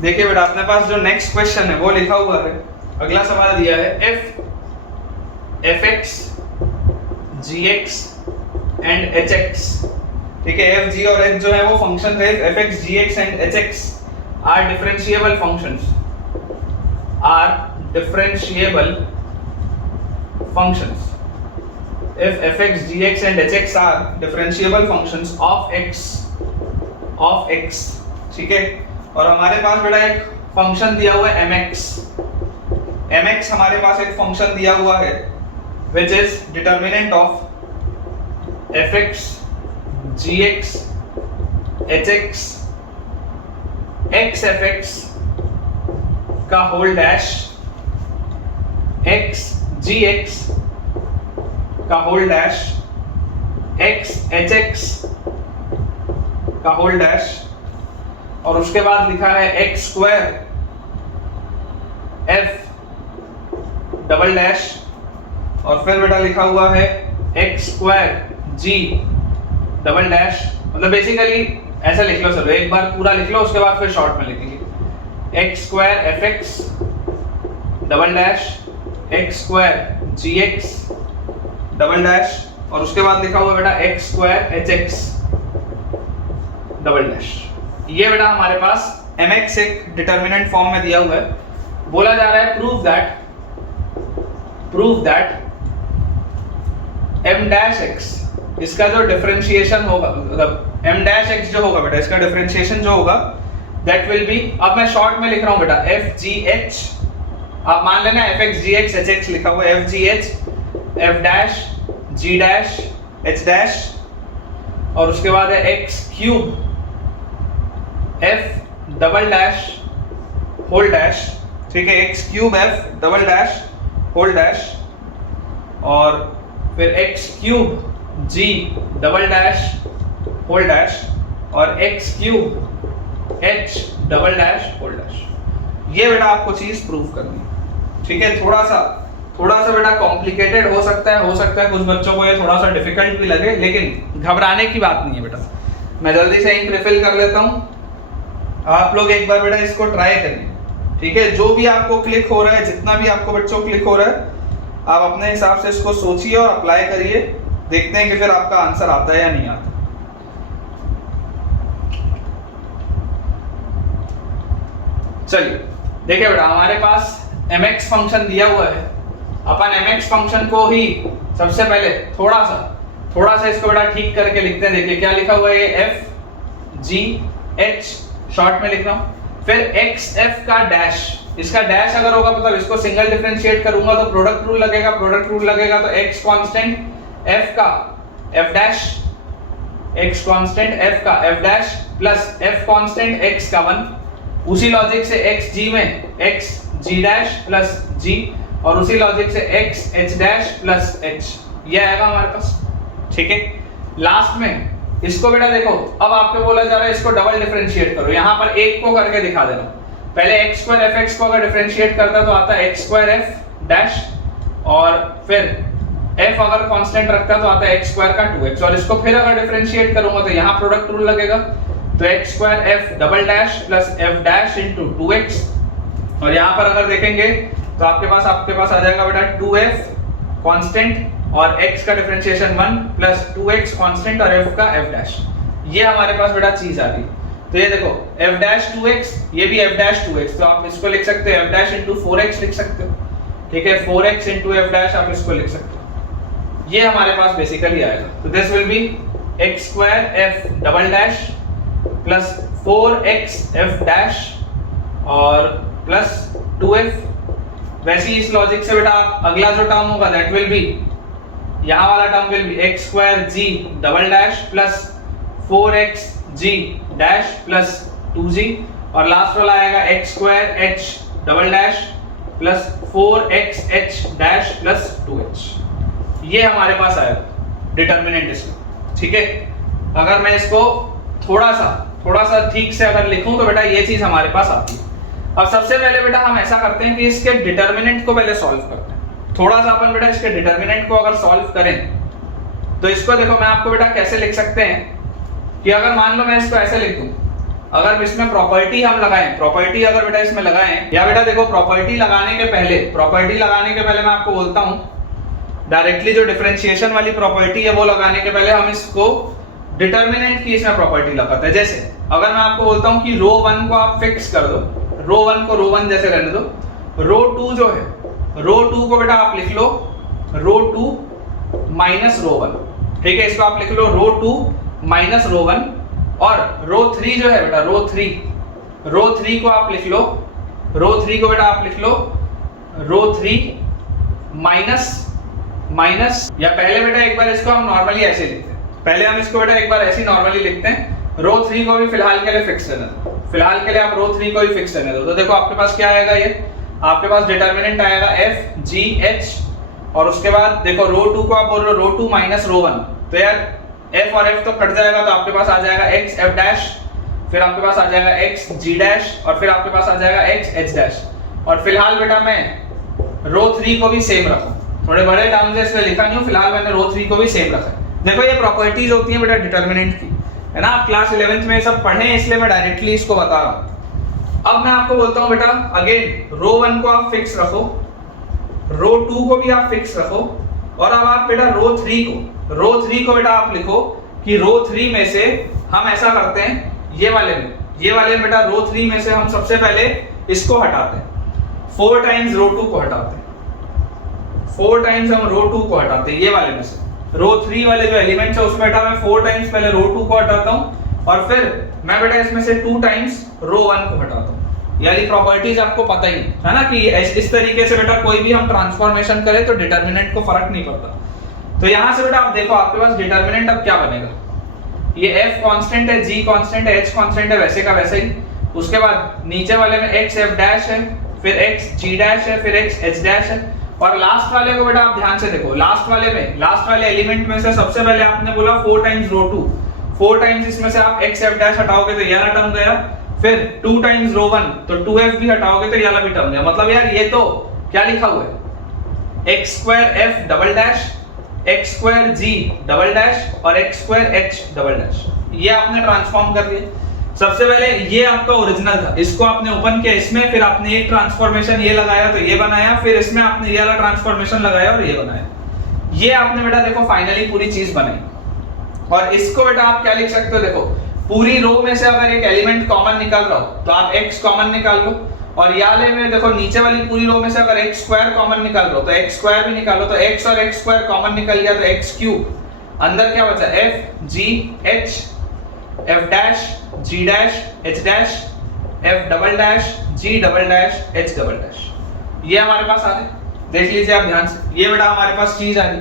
देखिए बेटा अपने पास जो नेक्स्ट क्वेश्चन है वो लिखा हुआ है, अगला सवाल दिया है f fx gx and hx, ठीक है। f g और h जो है वो फंक्शन है, fx gx and hx are differentiable functions, are differentiable functions. If fx gx and hx are differentiable functions of x, ठीक है। और हमारे पास बेटा एक फंक्शन दिया हुआ है mx हमारे पास एक फंक्शन दिया हुआ है which is determinant of fx gx hx x fx का होल डैश x gx का होल डैश x hx का होल डैश, और उसके बाद लिखा है x square f double dash, और फिर बेटा लिखा हुआ है x square g double dash. मतलब बेसिकली ऐसा लिख लो सर, एक बार पूरा लिख लो, उसके बाद फिर शॉर्ट में लिखेंगे x square fx double dash x square gx double dash, और उसके बाद लिखा हुआ बेटा x square hx double dash. ये बेटा हमारे पास mx एक डिटर्मिनेंट फॉर्म में दिया हुआ है। बोला जा रहा है prove that m dash x, इसका जो डिफरेंशिएशन होगा, मतलब m डैश x जो होगा बेटा, इसका डिफरेंशिएशन जो होगा दैट विल बी, अब मैं शॉर्ट में लिख रहा हूं बेटा f g h, आप मान लेना fx gx hx लिखा हुआ है, f g h f dash g dash h dash, और उसके बाद है x cube f double dash whole dash, ठीक है, x cube f double dash whole dash, और फिर x cube g double dash whole dash, और x cube h double dash whole dash. ये बेटा आपको चीज प्रूव करनी है, ठीक है। थोड़ा सा बेटा कॉम्प्लिकेटेड हो सकता है कुछ बच्चों को ये थोड़ा सा डिफिकल्ट भी लगे, लेकिन घबराने की बात नहीं है बेटा। मैं जल्दी से इंक रिफिल कर लेता हूं, आप लोग एक बार बेटा इसको ट्राई करिए, ठीक है। जो भी आपको क्लिक हो रहा है, जितना भी आपको बच्चों क्लिक हो रहा है, आप अपने हिसाब से इसको सोचिए और अप्लाई करिए, देखते हैं कि फिर आपका आंसर आता है या नहीं आता। चलिए देखिए बेटा, हमारे पास mx फंक्शन दिया हुआ है, अपन mx फंक्शन को ही सबसे पहले थोड़ा सा इसको बेटा ठीक करके लिखते हैं। देखिए क्या लिखा हुआ है, ये f g h शॉर्ट में लिख रहा हूं, फिर x f का डैश, इसका डैश अगर होगा मतलब इसको सिंगल डिफरेंशिएट करूंगा तो प्रोडक्ट रूल लगेगा, तो x कांस्टेंट f का f dash, x constant f का f dash plus f constant x का 1, उसी लॉजिक से x g में x g dash plus g, और उसी लॉजिक से x h dash plus h, ये आएगा हमारे पास, ठीक है। लास्ट में इसको बेटा देखो, अब आपको बोला जा रहा है इसको डबल डिफरेंशिएट करो, यहां पर एक को करके दिखा देना। पहले x स्क्वायर fx को अगर डिफरेंशिएट करता तो आता है x स्क्वायर f डैश, और फिर f अगर कांस्टेंट रखता तो आता है x स्क्वायर का 2x, और इसको फिर अगर डिफरेंशिएट करूंगा तो यहां प्रोडक्ट रूल लगेगा, तो x square f double dash plus f dash into 2x, और यहां पर अगर देखेंगे तो आपके पास आ जाएगा बेटा 2f कांस्टेंट और x का डिफरेंशिएशन 1 प्लस 2x कांस्टेंट और f का f डैश, ये हमारे पास बेटा चीज आ गई। तो ये देखो f डैश 2x, ये भी f डैश 2x, तो आप इसको लिख सकते हैं f डैश इनटू 4x लिख सकते हो, ठीक है। 4x इनटू f डैश आप इसको लिख सकते हो, ये हमारे पास बेसिकली आएगा। तो this will B x square f double dash plus 4x f dash और प्लस 2f। वैसे ही इस लॉजिक से बेटा अगला जो टर्म होगा दैट विल बी, यहाँ वाला term will be x square g double dash plus 4x g dash plus 2g, और लास्ट वाला आएगा x square h double dash plus 4x h dash plus 2h। ये हमारे पास आएगा डिटर्मिनेंट इसका, ठीक है। अगर मैं इसको थोड़ा सा ठीक से अगर लिखूं तो बेटा ये चीज हमारे पास आती है। अब सबसे पहले बेटा हम ऐसा करते हैं कि इसके डिटर्मिनेंट को पहले सॉल्व करते हैं। थोड़ा सा अपन बेटा इसके डिटर्मिनेंट को अगर सॉल्व करें तो इसको देखो, मैं आपको बेटा कैसे लिख सकते हैं कि अगर मान लो मैं इसको ऐसे लिख दूं, अगर इसमें प्रॉपर्टी हम लगाएं, प्रॉपर्टी अगर बेटा इसमें लगाएं, या बेटा देखो प्रॉपर्टी लगाने के पहले मैं आपको बोलता हूं डायरेक्टली जो डिफरेंशिएशन वाली प्रॉपर्टी है वो लगाने के पहले हम इसको डिटर्मिनेंट की इसमें प्रॉपर्टी लगाते हैं। जैसे अगर मैं आपको बोलता हूं कि रो 1 को आप फिक्स कर दो, रो 1 को रो 1 जैसे रहने दो, रो 2 जो है, रो 2 को बेटा आप लिख लो रो 2 माइनस रो 1, ठीक है, इसको आप लिख लो रो 2 माइनस रो 1, और रो 3 जो है बेटा रो 3 को आप लिख लो, रो 3 को बेटा आप लिख लो रो 3 माइनस या पहले बेटा एक बार इसको हम नॉर्मली ऐसे लिखते हैं, पहले हम इसको बेटा एक बार ऐसे नॉर्मली लिखते हैं, रो 3 को भी फिलहाल के लिए फिक्स रहने दो, फिलहाल के लिए आप रो 3 को भी फिक्स रहने दो। तो देखो आपके पास क्या आएगा, ये आपके पास डिटर्मिनेंट आएगा एफ जी एच, और उसके बाद देखो रो 2 को आप बोल रहे हो रो 2 माइनस रो 1, तो यार एफ और एफ तो कट जाएगा, तो आपके पास आ जाएगा एक्स एफ डैश, फिर आपके पास आ जाएगा एक्स जी डैश, और फिर आपके पास आ जाएगा एक्स एच डैश। और फिलहाल बेटा मैं रो 3 को भी सेम रखूं, थोड़े बड़े टर्म से इसलिए लिखा नहीं हूं, फिलहाल मैंने रो 3 को भी सेम रखा है। देखो ये प्रॉपर्टीज होती हैं बेटा डिटर्मिनेंट की, है ना, आप क्लास 11th में सब पढ़े हैं, इसलिए मैं डायरेक्टली इसको बता रहा हूं। अब मैं आपको बोलता हूं बेटा अगेन रो 1 को आप फिक्स रखो, रो 2 को भी आप फिक्स रखो, और अब आप बेटा रो 3 को बेटा आप लिखो कि रो 3 में से हम ऐसा करते हैं, ये वाले में बेटा रो 3 में से हम सबसे पहले इसको हटाते हैं, 4 टाइम्स रो 2 को हटाते हैं, 4 टाइम्स हम रो 2 को हटाते हैं, ये वाले में से रो 3 वाले जो एलिमेंट्स है उसमें बेटा मैं 4 टाइम्स पहले रो 2 को हटाता हूं, और फिर मैं बेटा इसमें से 2 टाइम्स रो 1 को हटाता हूं। यानी प्रॉपर्टीज आपको पता ही है ना कि इस तरीके से बेटा कोई भी हम ट्रांसफॉर्मेशन करें तो डिटर्मिनेंट को फर्क नहीं पड़ता। तो यहां से बेटा आप देखो आपके पास डिटर्मिनेंट अब क्या बनेगा, ये f कांस्टेंट है, g कांस्टेंट है, h कांस्टेंट है, वैसे का वैसे ही। उसके बाद नीचे वाले में x f डैश है, फिर x g डैश है, फिर x h डैश है, और लास्ट वाले को बेटा आप ध्यान से देखो, लास्ट वाले एलिमेंट में से सबसे पहले आपने बोला 4 टाइम्स रो 2, 4 टाइम्स इसमें से आप x f डैश हटाओगे तो ये वाला टर्म गया, फिर 2 टाइम्स रो 1 तो 2f भी हटाओगे तो ये वाला भी टर्म गया। मतलब यार ये तो क्या लिखा हुआ है, x square f double dash, x square g double dash और x square h double dash, ये आपने ट्रांसफॉर्म कर दिया। सबसे पहले ये आपका ओरिजिनल था, इसको आपने ओपन किया इसमें, फिर आपने एक ट्रांसफॉर्मेशन ये लगाया तो ये बनाया, फिर इसमें आपने ये वाला ट्रांसफॉर्मेशन लगाया और ये बनाया। ये आपने बेटा देखो फाइनली पूरी चीज बनाई। और इसको बेटा आप क्या लिख सकते हो, देखो पूरी रो में से अगर एक एलिमेंट कॉमन निकल रहा हो तो आप x कॉमन निकाल लो, और याले में देखो नीचे वाली पूरी रो में से अगर x स्क्वायर कॉमन निकाल रहा हो तो x स्क्वायर भी निकालो, तो x और x स्क्वायर कॉमन निकल गया तो x क्यूब, अंदर क्या बचा f g h f dash g dash h dash f double dash g double dash h double dash, ये हमारे पास आ गए। देख लीजिए आप ध्यान से, ये बेटा हमारे पास चीज आ गई,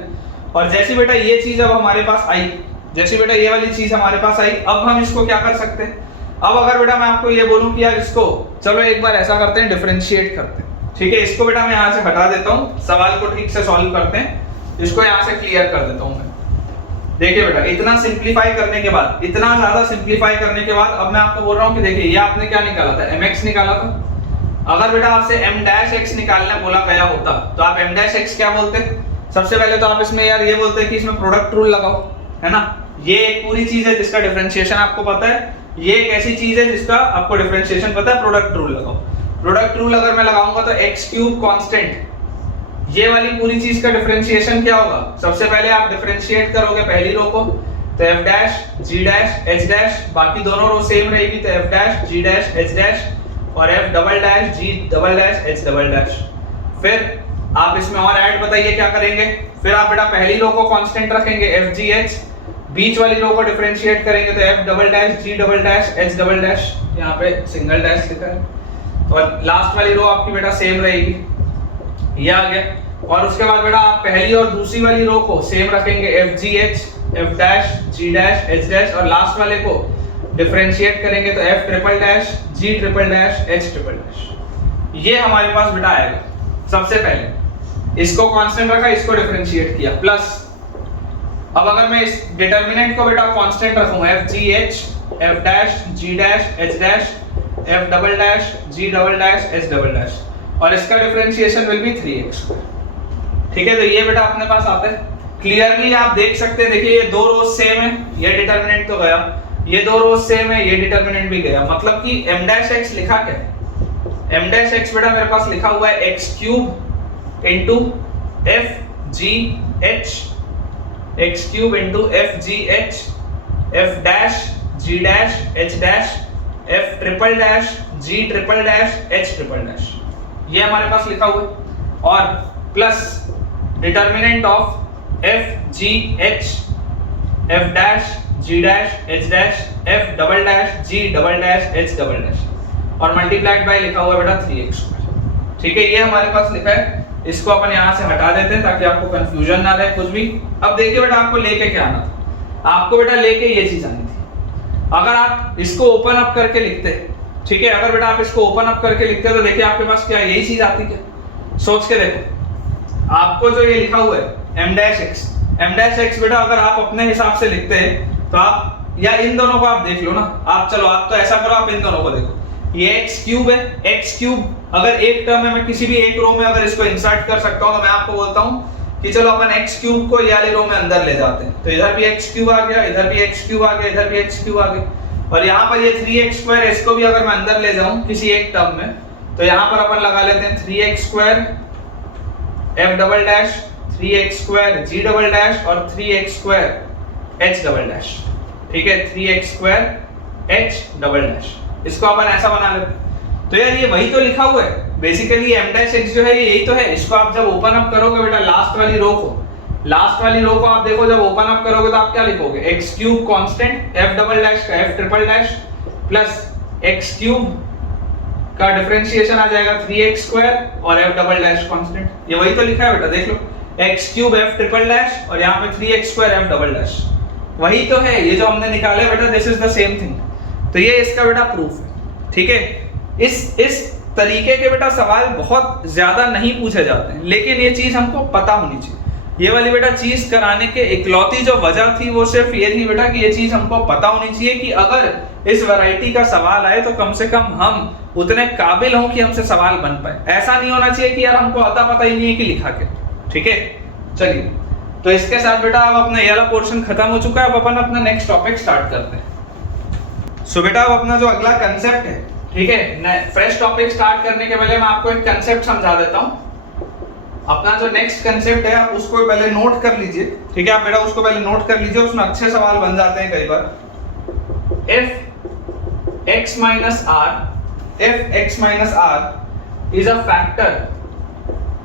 और जैसी बेटा ये चीज अब हमारे पास आई, जैसी बेटा ये वाली चीज हमारे पास आई, अब हम इसको क्या कर सकते हैं, अब अगर बेटा मैं आपको ये बोलूं कि यार इसको चलो एक बार ऐसा करते हैं, डिफरेंशिएट करते हैं, ठीक है, इसको बेटा मैं यहाँ से हटा देता हूँ, सवाल को ठीक से सॉल्व करते हैं, इसको यहाँ से क्लियर कर देता हूँ मैं। देखिए बेटा इतना सिंप्लीफाई करने के बाद, इतना ज्यादा सिंप्लीफाई करने के बाद अब मैं आपको बोल रहा हूँ कि देखिए ये आपने क्या निकाला था, mx निकाला था। अगर बेटा आपसे m डैश x निकालना बोला गया होता तो आप m डैश x क्या बोलते, सबसे पहले तो आप इसमें यार ये बोलते कि इसमें प्रोडक्ट रूल लगाओ, है ना, ये एक पूरी चीज है जिसका डिफरेंशिएशन आपको पता है, ये एक ऐसी चीज है जिसका आपको डिफरेंशिएशन पता है, प्रोडक्ट रूल लगाओ। प्रोडक्ट रूल अगर मैं लगाऊंगा तो x क्यूब कांस्टेंट, ये वाली पूरी चीज का डिफरेंशिएशन क्या होगा, सबसे पहले आप डिफरेंशिएट करोगे पहली रो को तो f dash g dash h dash, बाकी दोनों रो सेम रहेगी तो f dash g dash h dash और f double dash g double dash h double dash. फिर आप इसमें और ऐड बताइए क्या करेंगे, फिर आप बेटा पहली रो को कांस्टेंट रखेंगे f g h, बीच वाली रो को डिफरेंशिएट करेंगे तो f double dash g double dash h double dash, यहाँ पे सिंगल डैश लिखा है, और लास्ट वाली रो आपकी बेटा सेम रहेगी, ये आ गया। और उसके बाद बेटा आप पहली और दूसरी वाली रो को सेम रखेंगे, f g h f dash g dash h dash, और लास्ट वाले को डिफरेंशिएट करेंगे तो f triple dash g triple dash h triple dash. ये हमारे पास बेटा आएगा। सबसे पहले इसको कांस्टेंट रखा, इसको डिफरेंशिएट किया, प्लस अब अगर मैं इस डिटरमिनेंट को बेटा कांस्टेंट रखूंगा f g h f dash g dash h dash f double dash g double dash h double dash, और इसका डिफरेंशिएशन विल बी 3x। ठीक है, तो ये बेटा अपने पास आता है। क्लियरली आप देख सकते हैं, देखिए ये दो रोज सेम है, ये डिटरमिनेंट तो गया, ये दो रोज सेम है, ये डिटरमिनेंट भी गया, मतलब कि m डैश x लिखा क्या है, m डैश x बेटा मेरे पास लिखा हुआ है x cube into f g h x cube into F G H F dash G dash H dash F triple dash G triple dash H triple dash, ये हमारे पास लिखा हुआ है। और plus determinant of F G H F dash G dash H dash F double dash G double dash H double dash और multiplied by लिखा हुआ है बेटा 3x। ठीक है, ये हमारे पास लिखा है, इसको अपन यहाँ से हटा देते हैं ताकि आपको कंफ्यूजन ना रहे कुछ भी। अब देखिए बेटा, आपको लेके क्या आना था, आपको बेटा लेके ये चीज आनी थी। अगर आप इसको ओपन अप करके लिखते, ठीक है, अगर बेटा आप इसको ओपन अप करके लिखते तो देखिए आपके पास क्या यही चीज आती क्या, सोच के देखो। आपको जो ये लिखा हुआ है m डैश x बेटा अगर आप अपने हिसाब से लिखते हैं तो आप या इन दोनों को आप देख लो ना, आप चलो आप तो ऐसा करो, आप इन दोनों को देखो, ये x क्यूब है, x क्यूब अगर एक टर्म में मैं किसी भी एक रो में अगर इसको इंसर्ट कर सकता हूं तो मैं आपको बोलता हूं कि चलो अपन x क्यूब को ये वाली रो में अंदर ले जाते हैं, तो इधर भी x क्यूब आ गया, इधर भी x क्यूब आ गया, इधर भी x क्यूब आ गया, और यहाँ पर ये 3x स्क्वायर, इसको भी अगर मैं अंदर ले जाऊं किसी एक टर्म में तो यहाँ पर अपन लगा लेते हैं 3x square f double dash 3x square g double dash और 3x square h double dash. ठीक है, 3x square h double dash, इसको अपन ऐसा बना लेते हैं। तो यार ये वही तो लिखा हुआ है बेसिकली, m डैश x जो है ये यही तो है। इसको आप जब ओपन अप करोगे बेटा लास्ट वाली रो को आप देखो, जब ओपन अप करोगे तो आप क्या लिखोगे, x cube constant f double dash का f triple dash plus x cube का डिफरेंशिएशन आ जाएगा 3x स्क्वायर और f डबल डैश कांस्टेंट, ये वही तो लिखा है बेटा, देख लो x cube f triple dash और यहाँ पे 3x square f double dash, वही तो है ये जो हमने निकाला है बेटा, this is the same thing. तो ये इसका बेटा प्रूफ है। ठीक है, इस तरीके के बेटा सवाल बहुत ज्यादा नहीं पूछे जाते हैं, लेकिन ये चीज हमको पता होनी चाहिए। ये वाली बेटा चीज कराने के इकलौती जो वजह थी वो सिर्फ ये थी बेटा कि ये चीज हमको पता होनी चाहिए कि अगर इस वैरायटी का सवाल आए तो कम से कम हम उतने काबिल हों कि हमसे सवाल बन पाए। ऐसा नहीं होना चाहिए कि यार हमको अता पता ही नहीं है कि लिखा के। ठीक है, चलिए तो इसके साथ बेटा अब अपना ये वाला पोर्शन खत्म हो चुका है, अब अपन अपना नेक्स्ट टॉपिक स्टार्ट करते हैं। सो बेटा अब अपना जो अगला कंसेप्ट है, ठीक है, फ्रेश टॉपिक स्टार्ट करने के पहले मैं आपको एक कंसेप्ट समझा देता हूं। अपना जो नेक्स्ट कंसेप्ट है आप उसको पहले नोट कर लीजिए। ठीक है, आप बेटा उसको पहले नोट कर लीजिए, उसमें अच्छे सवाल बन जाते हैं कई बार। if x minus r is a factor,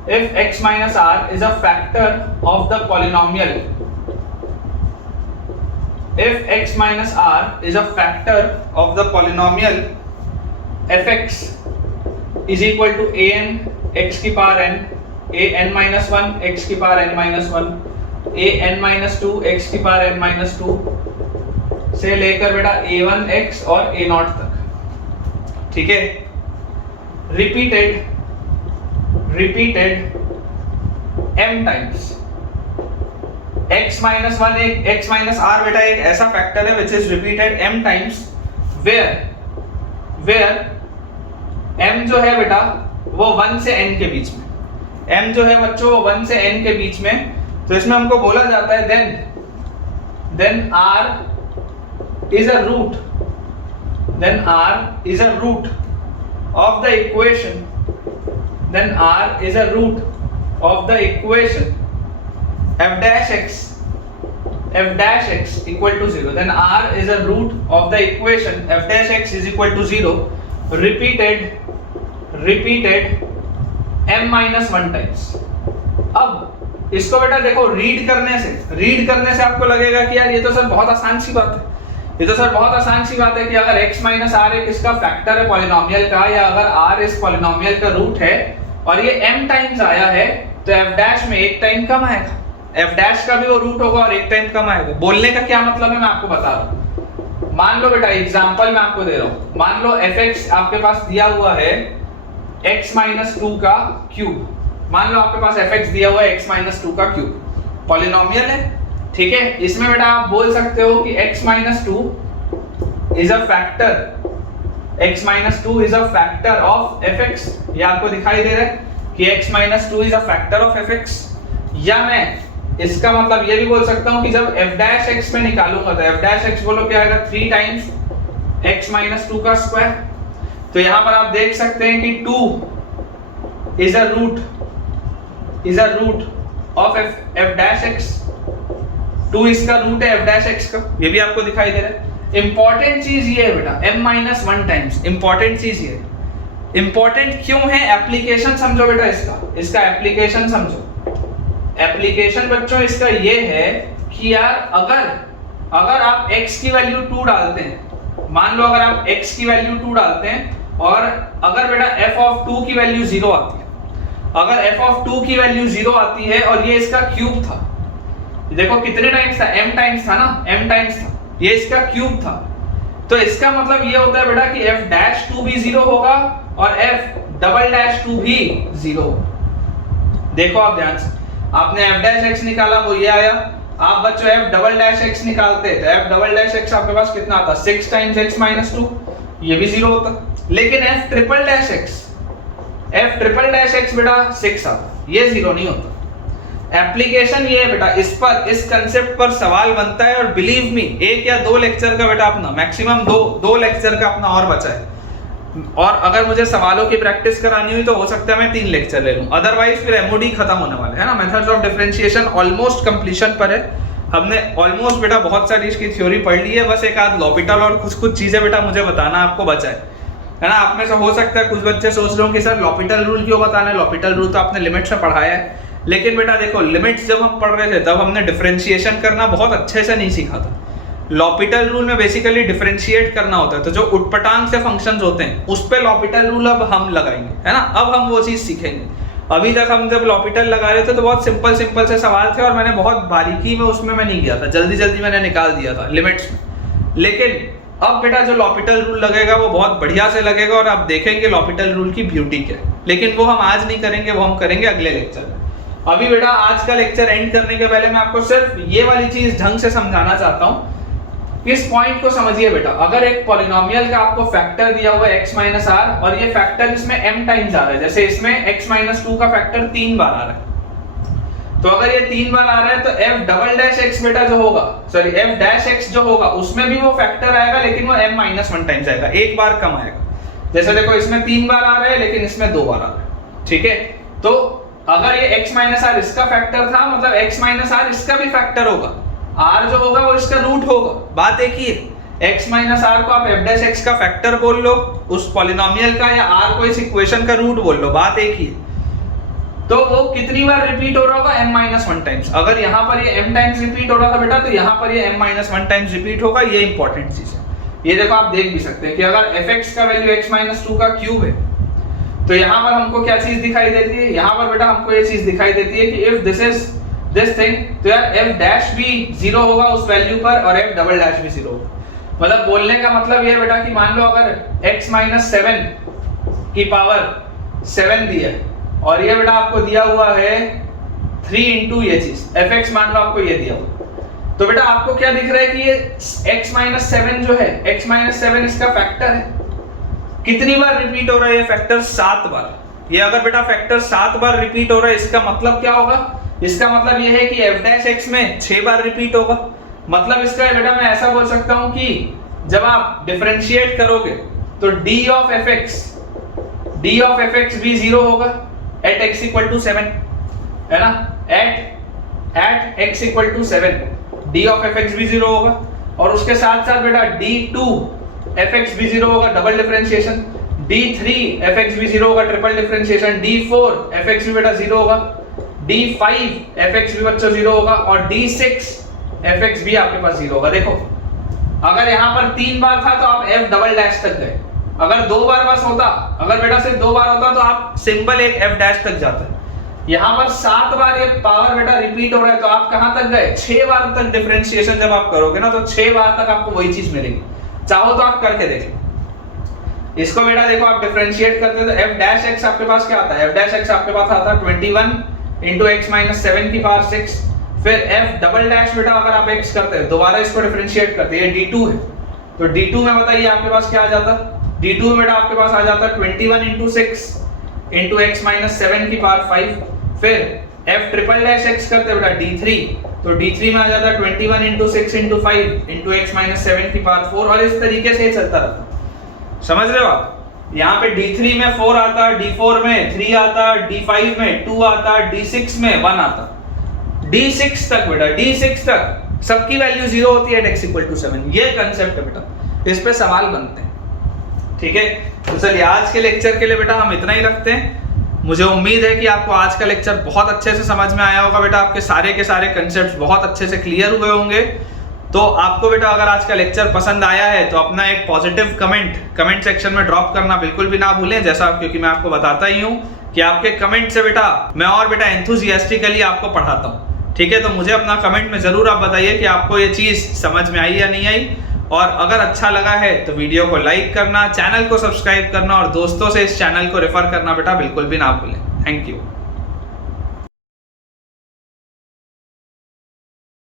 if x minus r is a factor of the polynomial, if x minus r is a factor of the polynomial fx is equal to an x की power n, an minus 1 x की power n minus 1, an minus 2 x की power n minus 2 से लेकर बेटा a1x और a0 तक। ठीक है, repeated m times x minus 1 एक x minus r बेटा एक ऐसा फैक्टर है which is repeated m times where m जो है बेटा वो 1 से n के बीच में, m जो है बच्चों वो 1 से n के बीच में, तो इसमें हमको बोला जाता है then r is a root, then r is a root of the equation, then r is a root of the equation f dash x equal to 0, then r is a root of the equation f dash x is equal to 0 repeated m minus 1 times। अब इसको बेटा देखो read करने से आपको लगेगा कि यार ये तो सर बहुत आसान सी बात है, ये तो सर बहुत आसान सी बात है कि अगर x माइनस आर एक इसका फैक्टर है पॉलिनोमियल का, या अगर r इस पॉलिनोमियल का रूट है और ये m टाइम्स आया है तो f डैश में एक टाइम कम आएगा, f डैश का भी वो रूट होगा और एक टाइम कम आएगा। बोलने का क्या मतलब है मैं आपको बता रहा हूं। मान लो बेटा एग्जांपल मैं आपको दे रहा हूं, मान लो fx आपके पास दिया हुआ है x माइनस 2 का क्यूब, मान लो आपके पास fx दिया हुआ है x माइनस 2 का क्यूब, पॉलिनोमियल है। ठीक है, इसमें बेटा आप बोल सकते हो कि x minus 2 is a factor, x minus 2 is a factor of fx, ये आपको दिखाई दे रहा है कि x minus 2 is a factor of fx। या मैं इसका मतलब ये भी बोल सकता हूं कि जब f डैश x में निकालूंगा तो f डैश x बोलो क्या आएगा 3 टाइम्स x माइनस 2 का स्क्वायर। तो यहां पर आप देख सकते हैं कि 2 is a root of F dash X, 2 इसका रूट है एफ डैश एक्स का, ये भी आपको दिखाई दे रहा है। इंपॉर्टेंट चीज ये है बेटा m-1 टाइम्स, इंपॉर्टेंट चीज ये, इंपॉर्टेंट क्यों है? एप्लीकेशन समझो बेटा, इसका एप्लीकेशन समझो। एप्लीकेशन बच्चों इसका ये है कि यार अगर आप x की वैल्यू 2 डालते हैं, मान लो अगर आप x की वैल्यू 2 डालते हैं और अगर बेटा f ऑफ 2 की वैल्यू 0 आती है, अगर f ऑफ 2 की वैल्यू 0 आती है और ये इसका क्यूब था, देखो कितने टाइम्स था, m टाइम्स था ना, m टाइम्स था, ये इसका क्यूब था, तो इसका मतलब ये होता है बेटा कि f डैश 2 भी 0 होगा और f डबल डैश 2 भी 0। देखो आप ध्यान से, आपने f डैश x निकाला वो ये आया, आप बच्चों f डबल डैश x निकालते तो f डबल डैश x आपके पास कितना आता, 6 टाइम्स x माइनस 2, ये भी 0 होता। लेकिन f ट्रिपल डैश x बेटा 6 आता, ये 0 नहीं होता। एप्लीकेशन ये है बेटा, इस कंसेप्ट पर सवाल बनता है और बिलीव मी 1 या 2 लेक्चर का बेटा अपना मैक्सिमम 2 लेक्चर का अपना और बचा है, और अगर मुझे सवालों की प्रैक्टिस करानी हुई तो हो सकता है मैं 3 लेक्चर ले लूं, अदरवाइज फिर एमओडी खत्म होने वाला है ना। Methods of differentiation almost completion पर है, हमने ऑलमोस्ट बेटा बहुत सारी इसकी थ्योरी पढ़ ली है, बस एक आध लॉपिटल और कुछ चीजें बेटा मुझे बताना आपको बचा है ना। आप में से हो सकता है कुछ बच्चे सोच रहे हो कि सर लॉपिटल रूल क्यों बताना है, लॉपिटल रूल तो आपने लिमिट्स में पढ़ाया है, लेकिन बेटा देखो लिमिट्स जब हम पढ़ रहे थे तब हमने डिफरेंशिएशन करना बहुत अच्छे से नहीं सीखा था। लॉपिटल रूल में बेसिकली डिफरेंशिएट करना होता है, तो जो उटपटांग से फंक्शंस होते हैं उस पे लॉपिटल रूल अब हम लगाएंगे, है ना, अब हम वो चीज सीखेंगे। अभी तक हम जब लॉपिटल लगा रहे थे तो बहुत सिंपल से सवाल थे और मैंने बहुत बारीकी में उसमें मैं नहीं गया था, जल्दी मैंने निकाल दिया था लिमिट्स में। लेकिन अब बेटा जो लॉपिटल रूल लगेगा वो बहुत बढ़िया से लगेगा और आप देखेंगे लॉपिटल रूल की ब्यूटी क्या है, लेकिन वो हम आज नहीं करेंगे, वो हम करेंगे अगले लेक्चर में। अभी बेटा आज का लेक्चर एंड करने के पहले मैं आपको सिर्फ ये वाली चीज ढंग से समझाना चाहता हूं। इस पॉइंट को समझिए बेटा, अगर एक पॉलिनोमियल का आपको फैक्टर दिया हुआ है x माइनस आर और ये फैक्टर इसमें m टाइम्स आ रहा है, जैसे इसमें x माइनस 2 का फैक्टर 3 बार आ रहा है, तो अगर ये 3 बार आ रहा है तो f डबल डैश x बेटा जो होगा, सॉरी f डैश x जो होगा उसमें भी वो फैक्टर आएगा, लेकिन वो m माइनस 1 टाइम्स आएगा, एक बार कम आएगा। जैसे देखो इसमें 3 बार आ रहा है लेकिन इसमें 2 बार आ रहा है, ठीक है। तो अगर ये x माइनस आर इसका फैक्टर था, मतलब x माइनस आर इसका भी फैक्टर होगा, r जो होगा वो इसका रूट होगा, बात एक ही है। x माइनस आर को आप f डैश x का फैक्टर बोल लो उस पॉलिनोमियल का, या r को इस इक्वेशन का रूट बोल लो, बात एक ही है। तो वो कितनी बार रिपीट हो रहा होगा, m माइनस 1 टाइम्स। अगर यहाँ पर ये m टाइम्स रिपीट हो रहा था बेटा तो यहाँ पर ये m माइनस 1 टाइम्स रिपीट होगा, ये इंपॉर्टेंट चीज है। ये देखो आप देख भी सकते हैं कि अगर fx का वैल्यू x माइनस 2 का क्यूब है तो यहाँ पर हमको क्या चीज दिखाई देती है, यहाँ पर बेटा हमको ये चीज दिखाई देती है कि if this is this thing, तो यार f डैश भी 0 होगा उस वैल्यू पर और f डबल डैश भी 0 होगा। मतलब बोलने का मतलब ये बेटा कि मान लो अगर x माइनस 7 की पावर 7 दी है और ये बेटा आपको दिया हुआ है 3 इंटू ये चीज fx, मान लो आपको ये दिया हुआ, तो बेटा आपको क्या दिख रहा है कि ये x माइनस 7 जो है, x माइनस 7 इसका फैक्टर है। कितनी बार रिपीट हो रहा है ये फैक्टर, 7 बार। ये अगर बेटा फैक्टर 7 बार रिपीट हो रहा है, इसका मतलब क्या होगा, इसका मतलब ये है कि f डैश x में 6 बार रिपीट होगा। मतलब इसका बेटा मैं ऐसा बोल सकता हूं कि जब आप डिफरेंशिएट करोगे तो d ऑफ fx भी 0 होगा at x इक्वल टू 7, है ना, at x equal to 7 d of fx भी 0 होगा, और उसके साथ साथ बेटा d2 fx भी 0 होगा, डबल डिफरेंशिएशन, d3 fx भी 0 होगा, ट्रिपल डिफरेंशिएशन, d4 fx भी बेटा 0 होगा, d5 fx भी बच्चों 0 होगा, और d6 fx भी आपके पास 0 होगा। देखो अगर यहाँ पर 3 बार था तो आप f डबल डैश तक गए, अगर 2 बार बस होता, अगर बेटा सिर्फ 2 बार होता तो आप सिंपल एक f डैश तक जाते। यहाँ पर 7 बार ये पावर बेटा रिपीट हो रहा है तो आप कहां तक गए, 6 बार तक डिफरेंशिएशन जब आप करोगे ना तो 6 बार तक आपको वही चीज मिलेगी। चाहो तो आप करके देखें इसको बेटा। देखो आप डिफरेंशिएट करते तो f डैश x आपके पास क्या आता है, f डैश x आपके पास आता है 21 इंटू x माइनस 7 की पावर 6, फिर f डबल डैश बेटा अगर आप x करते हैं दोबारा इसको डिफरेंशिएट करते हैं, ये d2 है तो d2 में बताइए आपके पास क्या आ जाता, d2 में बेटा आपके पास आ जाता 21 इंटू 6 इंटू x माइनस 7 की पावर 5, फिर f ट्रिपल डैश x करते बेटा d3, तो d3 में आ जाता 21 into 6 into 5 into x minus 7 की पावर 4, और इस तरीके से चलता रहता। समझ रहे हो आप, यहाँ पे d3 में 4 आता, d4 में 3 आता, d5 में 2 आता, d6 में 1 आता। D6 तक बेटा, D6 तक सबकी वैल्यू 0 होती है, x इक्वल टू 7। ये कंसेप्ट है बेटा, इस पे सवाल बनते हैं। ठीक है, तो चलिए आज के लेक्चर के लिए बेटा हम इतना ही रखते हैं। मुझे उम्मीद है कि आपको आज का लेक्चर बहुत अच्छे से समझ में आया होगा बेटा, आपके सारे के सारे कंसेप्ट बहुत अच्छे से क्लियर हुए होंगे। तो आपको बेटा अगर आज का लेक्चर पसंद आया है तो अपना एक पॉजिटिव कमेंट सेक्शन में ड्रॉप करना बिल्कुल भी ना भूलें, जैसा क्योंकि मैं आपको बताता ही हूँ कि आपके कमेंट से बेटा मैं और बेटा एंथुसियास्टिकली आपको पढ़ाता हूँ। ठीक है, तो मुझे अपना कमेंट में जरूर आप बताइए कि आपको ये चीज समझ में आई या नहीं आई, और अगर अच्छा लगा है तो वीडियो को लाइक करना, चैनल को सब्सक्राइब करना और दोस्तों से इस चैनल को रेफर करना बेटा बिल्कुल भी ना भूलें। Thank you.